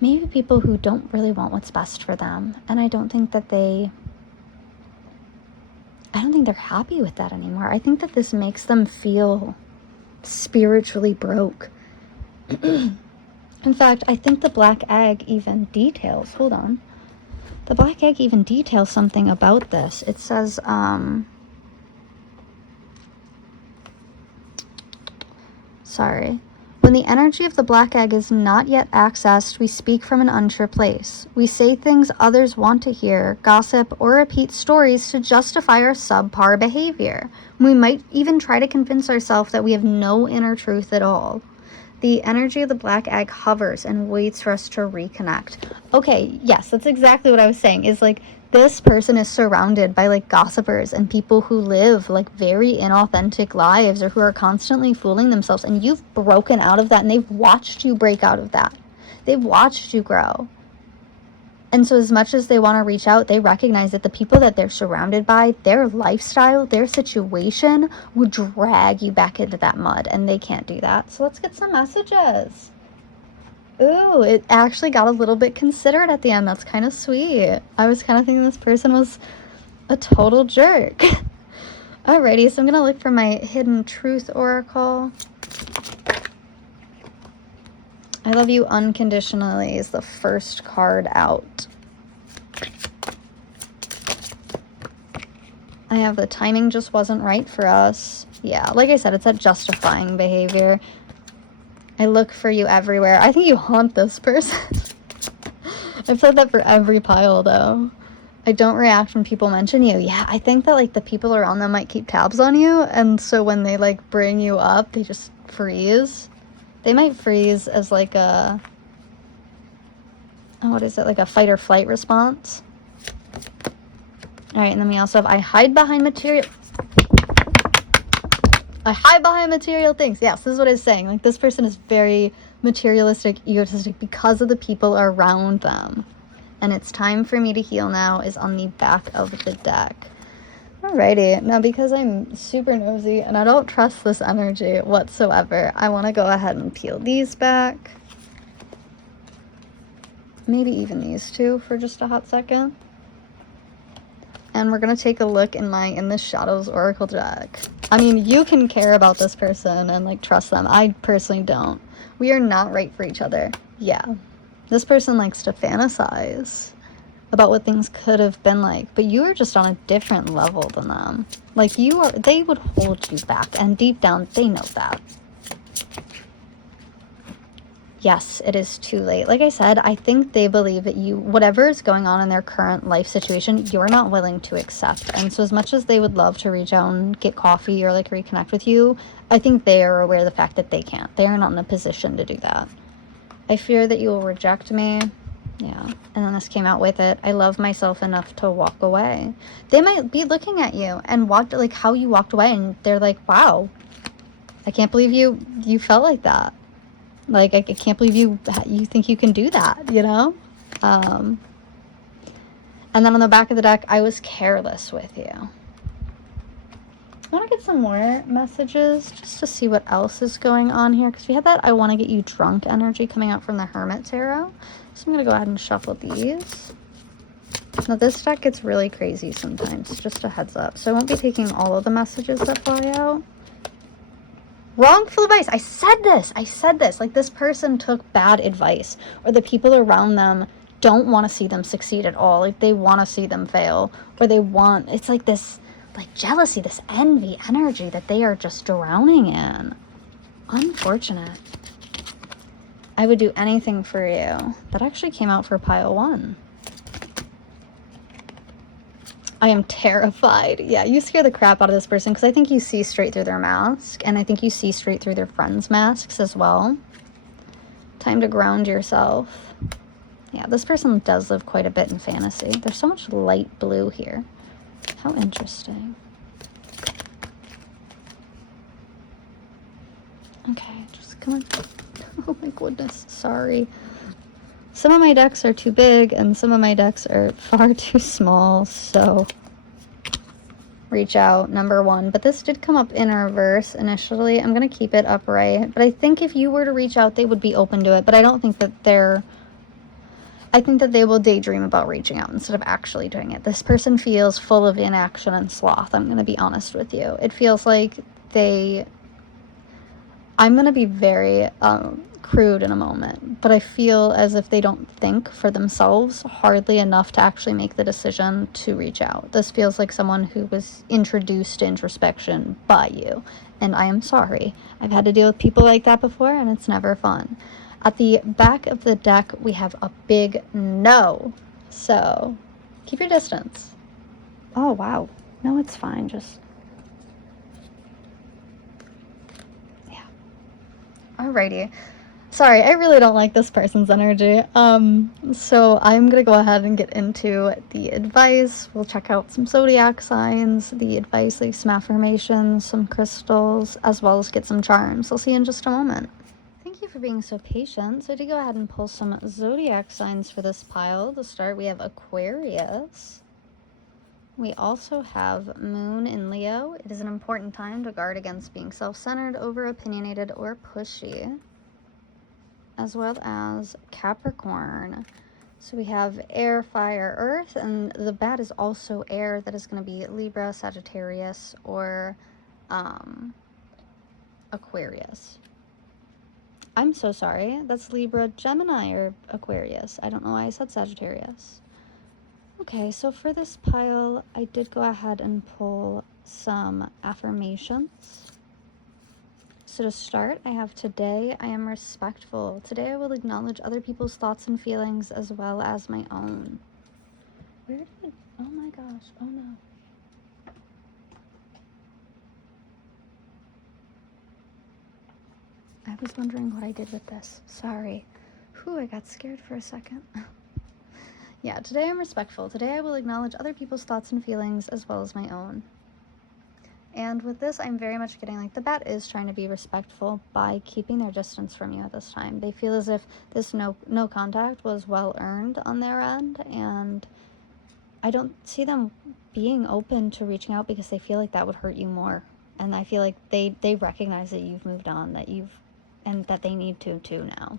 Maybe people who don't really want what's best for them. And I don't think they're happy with that anymore. I think that this makes them feel spiritually broke. In fact, I think the black egg even details, hold on. The black egg even details something about this. It says, sorry. When the energy of the black egg is not yet accessed, we speak from an unsure place. We say things others want to hear, gossip, or repeat stories to justify our subpar behavior. We might even try to convince ourselves that we have no inner truth at all. The energy of the black egg hovers and waits for us to reconnect. Okay, yes, that's exactly what I was saying, is like this person is surrounded by like gossipers and people who live like very inauthentic lives, or who are constantly fooling themselves, and you've broken out of that, and they've watched you break out of that. They've watched you grow. And so as much as they want to reach out, they recognize that the people that they're surrounded by, their lifestyle, their situation would drag you back into that mud, and they can't do that. So let's get some messages. Ooh, it actually got a little bit considerate at the end. That's kind of sweet. I was kind of thinking this person was a total jerk. Alrighty, so I'm going to look for my Hidden Truth Oracle. I love you unconditionally is the first card out. I have the timing just wasn't right for us. Yeah, like I said, it's that justifying behavior. I look for you everywhere. I think you haunt this person. I've said that for every pile, though. I don't react when people mention you. Yeah, I think that, like, the people around them might keep tabs on you, and so when they, like, bring you up, they just freeze. They might freeze as, like, a... Oh, what is it? Like a fight or flight response? Alright, and then we also have I hide behind material things. Yes, this is what I was saying. Like, this person is very materialistic, egotistic because of the people around them. And it's time for me to heal now is on the back of the deck. Alrighty, now because I'm super nosy and I don't trust this energy whatsoever, I want to go ahead and peel these back. Maybe even these two for just a hot second. And we're going to take a look in the Shadows Oracle deck. I mean, you can care about this person and, like, trust them. I personally don't. We are not right for each other. Yeah. This person likes to fantasize about what things could have been like, but you are just on a different level than them. Like, they would hold you back, and deep down, they know that. Yes, it is too late. Like I said, I think they believe that whatever is going on in their current life situation, you're not willing to accept. And so as much as they would love to reach out and get coffee or, like, reconnect with you, I think they are aware of the fact that they can't. They are not in a position to do that. I fear that you will reject me. Yeah. And then this came out with it. I love myself enough to walk away. They might be looking at you and like how you walked away, and they're like, wow, I can't believe you felt like that. Like, I can't believe you think you can do that, you know? And then on the back of the deck, I was careless with you. I want to get some more messages just to see what else is going on here. Because we had that I want to get you drunk energy coming out from the Hermit Tarot. So I'm going to go ahead and shuffle these. Now, this deck gets really crazy sometimes. Just a heads up. So I won't be taking all of the messages that fly out. Wrongful advice. I said this. Like, this person took bad advice, or the people around them don't want to see them succeed at all. Like, they want to see them fail, or it's like this, like, jealousy, this envy energy that they are just drowning in. Unfortunate. I would do anything for you. That actually came out for pile 1. I am terrified. Yeah, you scare the crap out of this person because I think you see straight through their mask, and I think you see straight through their friends' masks as well. Time to ground yourself. Yeah, this person does live quite a bit in fantasy. There's so much light blue here. How interesting. Okay, just come on. Oh my goodness, sorry. Some of my decks are too big, and some of my decks are far too small, so reach out, number 1. But this did come up in reverse initially. I'm going to keep it upright. But I think if you were to reach out, they would be open to it. But I don't think that I think that they will daydream about reaching out instead of actually doing it. This person feels full of inaction and sloth. I'm going to be honest with you. It feels like I'm going to be very crude in a moment, but I feel as if they don't think for themselves hardly enough to actually make the decision to reach out. This feels like someone who was introduced to introspection by you, and I am sorry. I've had to deal with people like that before, and it's never fun. At the back of the deck, we have a big no, so keep your distance. Oh, wow. No, it's fine, just... yeah. Alrighty. Sorry, I really don't like this person's energy. So I'm going to go ahead and get into the advice. We'll check out some zodiac signs, the advice, like some affirmations, some crystals, as well as get some charms. I'll see you in just a moment. Thank you for being so patient. So to go ahead and pull some zodiac signs for this pile. To start, we have Aquarius. We also have Moon in Leo. It is an important time to guard against being self-centered, over-opinionated, or pushy. As well as Capricorn. So we have air, fire, earth, and the bat is also air. That is going to be Libra, Sagittarius, or Aquarius. I'm so sorry. That's Libra, Gemini, or Aquarius. I don't know why I said Sagittarius. Okay, so for this pile, I did go ahead and pull some affirmations. So to start, I have today, I am respectful. Today I will acknowledge other people's thoughts and feelings as well as my own. Where did it? Oh my gosh, oh no. I was wondering what I did with this. Sorry. Whew, I got scared for a second. Yeah, today I'm respectful. Today I will acknowledge other people's thoughts and feelings as well as my own. And with this, I'm very much getting like the bat is trying to be respectful by keeping their distance from you at this time. They feel as if this no contact was well earned on their end, and I don't see them being open to reaching out because they feel like that would hurt you more. And I feel like they recognize that you've moved on, and that they need to too now.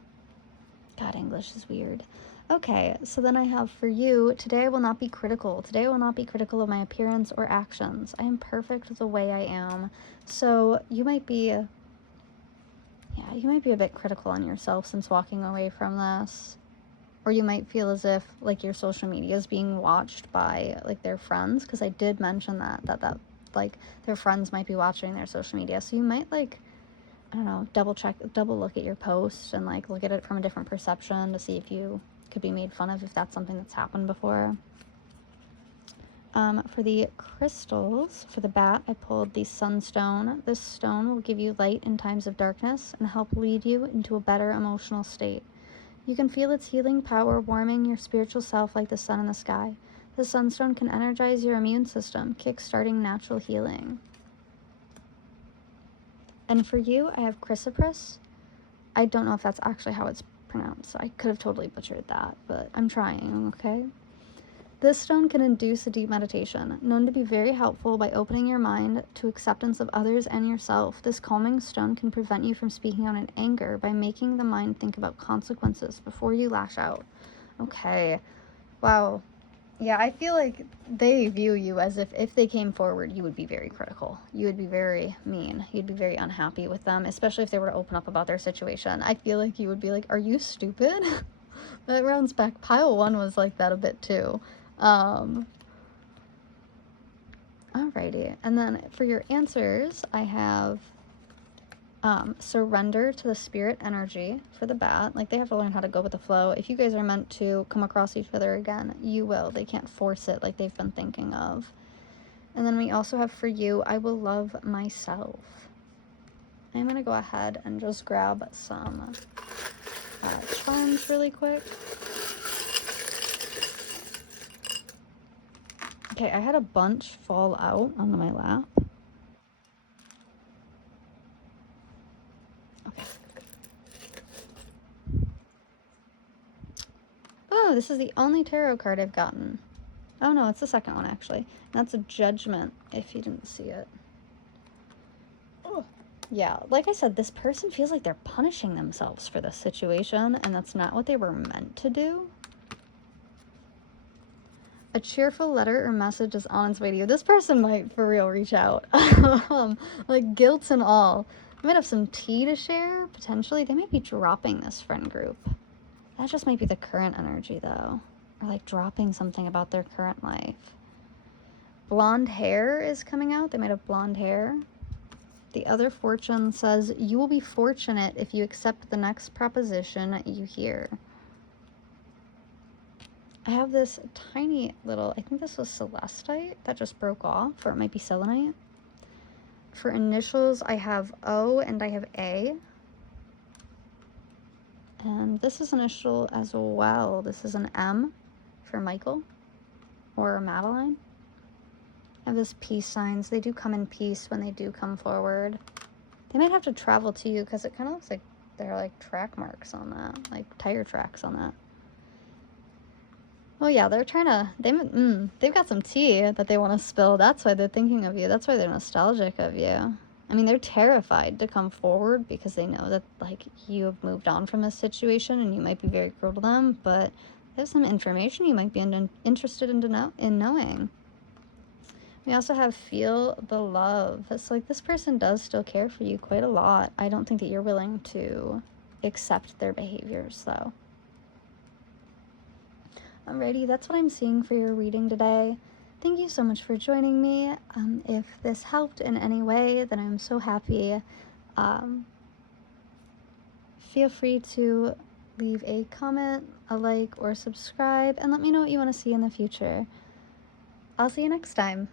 God, English is weird. Okay, so then I have for you, today I will not be critical. Today I will not be critical of my appearance or actions. I am perfect the way I am. So you might be, yeah, you might be a bit critical on yourself since walking away from this. Or you might feel as if, like, your social media is being watched by, like, their friends. Because I did mention that, like, their friends might be watching their social media. So you might, like, I don't know, double look at your posts and, like, look at it from a different perception to see if you could be made fun of, if that's something that's happened before. For the crystals, for the bat, I pulled the sunstone. This stone will give you light in times of darkness and help lead you into a better emotional state. You can feel its healing power warming your spiritual self like the sun in the sky. The sunstone can energize your immune system, kickstarting natural healing. And for you, I have chrysoprase. I don't know if that's actually how it's pronounced. I could have totally butchered that, but I'm trying, okay? This stone can induce a deep meditation, known to be very helpful by opening your mind to acceptance of others and yourself. This calming stone can prevent you from speaking out in anger by making the mind think about consequences before you lash out. Okay. Wow. Yeah, I feel like they view you as if they came forward, you would be very critical. You would be very mean. You'd be very unhappy with them, especially if they were to open up about their situation. I feel like you would be like, are you stupid? That rounds back. Pile 1 was like that a bit too. Alrighty. And then for your answers, I have surrender to the spirit energy for the bat. Like, they have to learn how to go with the flow. If you guys are meant to come across each other again, you will. They can't force it like they've been thinking of. And then we also have for you, I will love myself. I'm going to go ahead and just grab some charms really quick. Okay, I had a bunch fall out onto my lap. Okay. Oh, this is the only tarot card I've gotten. Oh no, it's the second one actually. That's a Judgment, if you didn't see it. Oh. Yeah, like I said, this person feels like they're punishing themselves for this situation, and that's not what they were meant to do. A cheerful letter or message is on its way to you. This person might, for real, reach out. Like, guilt and all. They might have some tea to share, potentially. They might be dropping this friend group. That just might be the current energy, though. Or, like, dropping something about their current life. Blonde hair is coming out. They might have blonde hair. The other fortune says, you will be fortunate if you accept the next proposition you hear. I have this tiny little, I think this was celestite that just broke off, or it might be selenite. For initials, I have O and I have A. And this is initial as well. This is an M for Michael or Madeline. I have this peace signs. They do come in peace when they do come forward. They might have to travel to you because it kind of looks like there are like track marks on that, like tire tracks on that. Oh yeah, they're trying to, they've got some tea that they want to spill. That's why they're thinking of you. That's why they're nostalgic of you. I mean, they're terrified to come forward because they know that, like, you have moved on from this situation and you might be very cruel to them, but there's some information you might be interested in knowing. We also have feel the love. It's like this person does still care for you quite a lot. I don't think that you're willing to accept their behaviors, though. Alrighty, that's what I'm seeing for your reading today. Thank you so much for joining me. If this helped in any way, then I'm so happy. Feel free to leave a comment, a like, or subscribe, and let me know what you want to see in the future. I'll see you next time.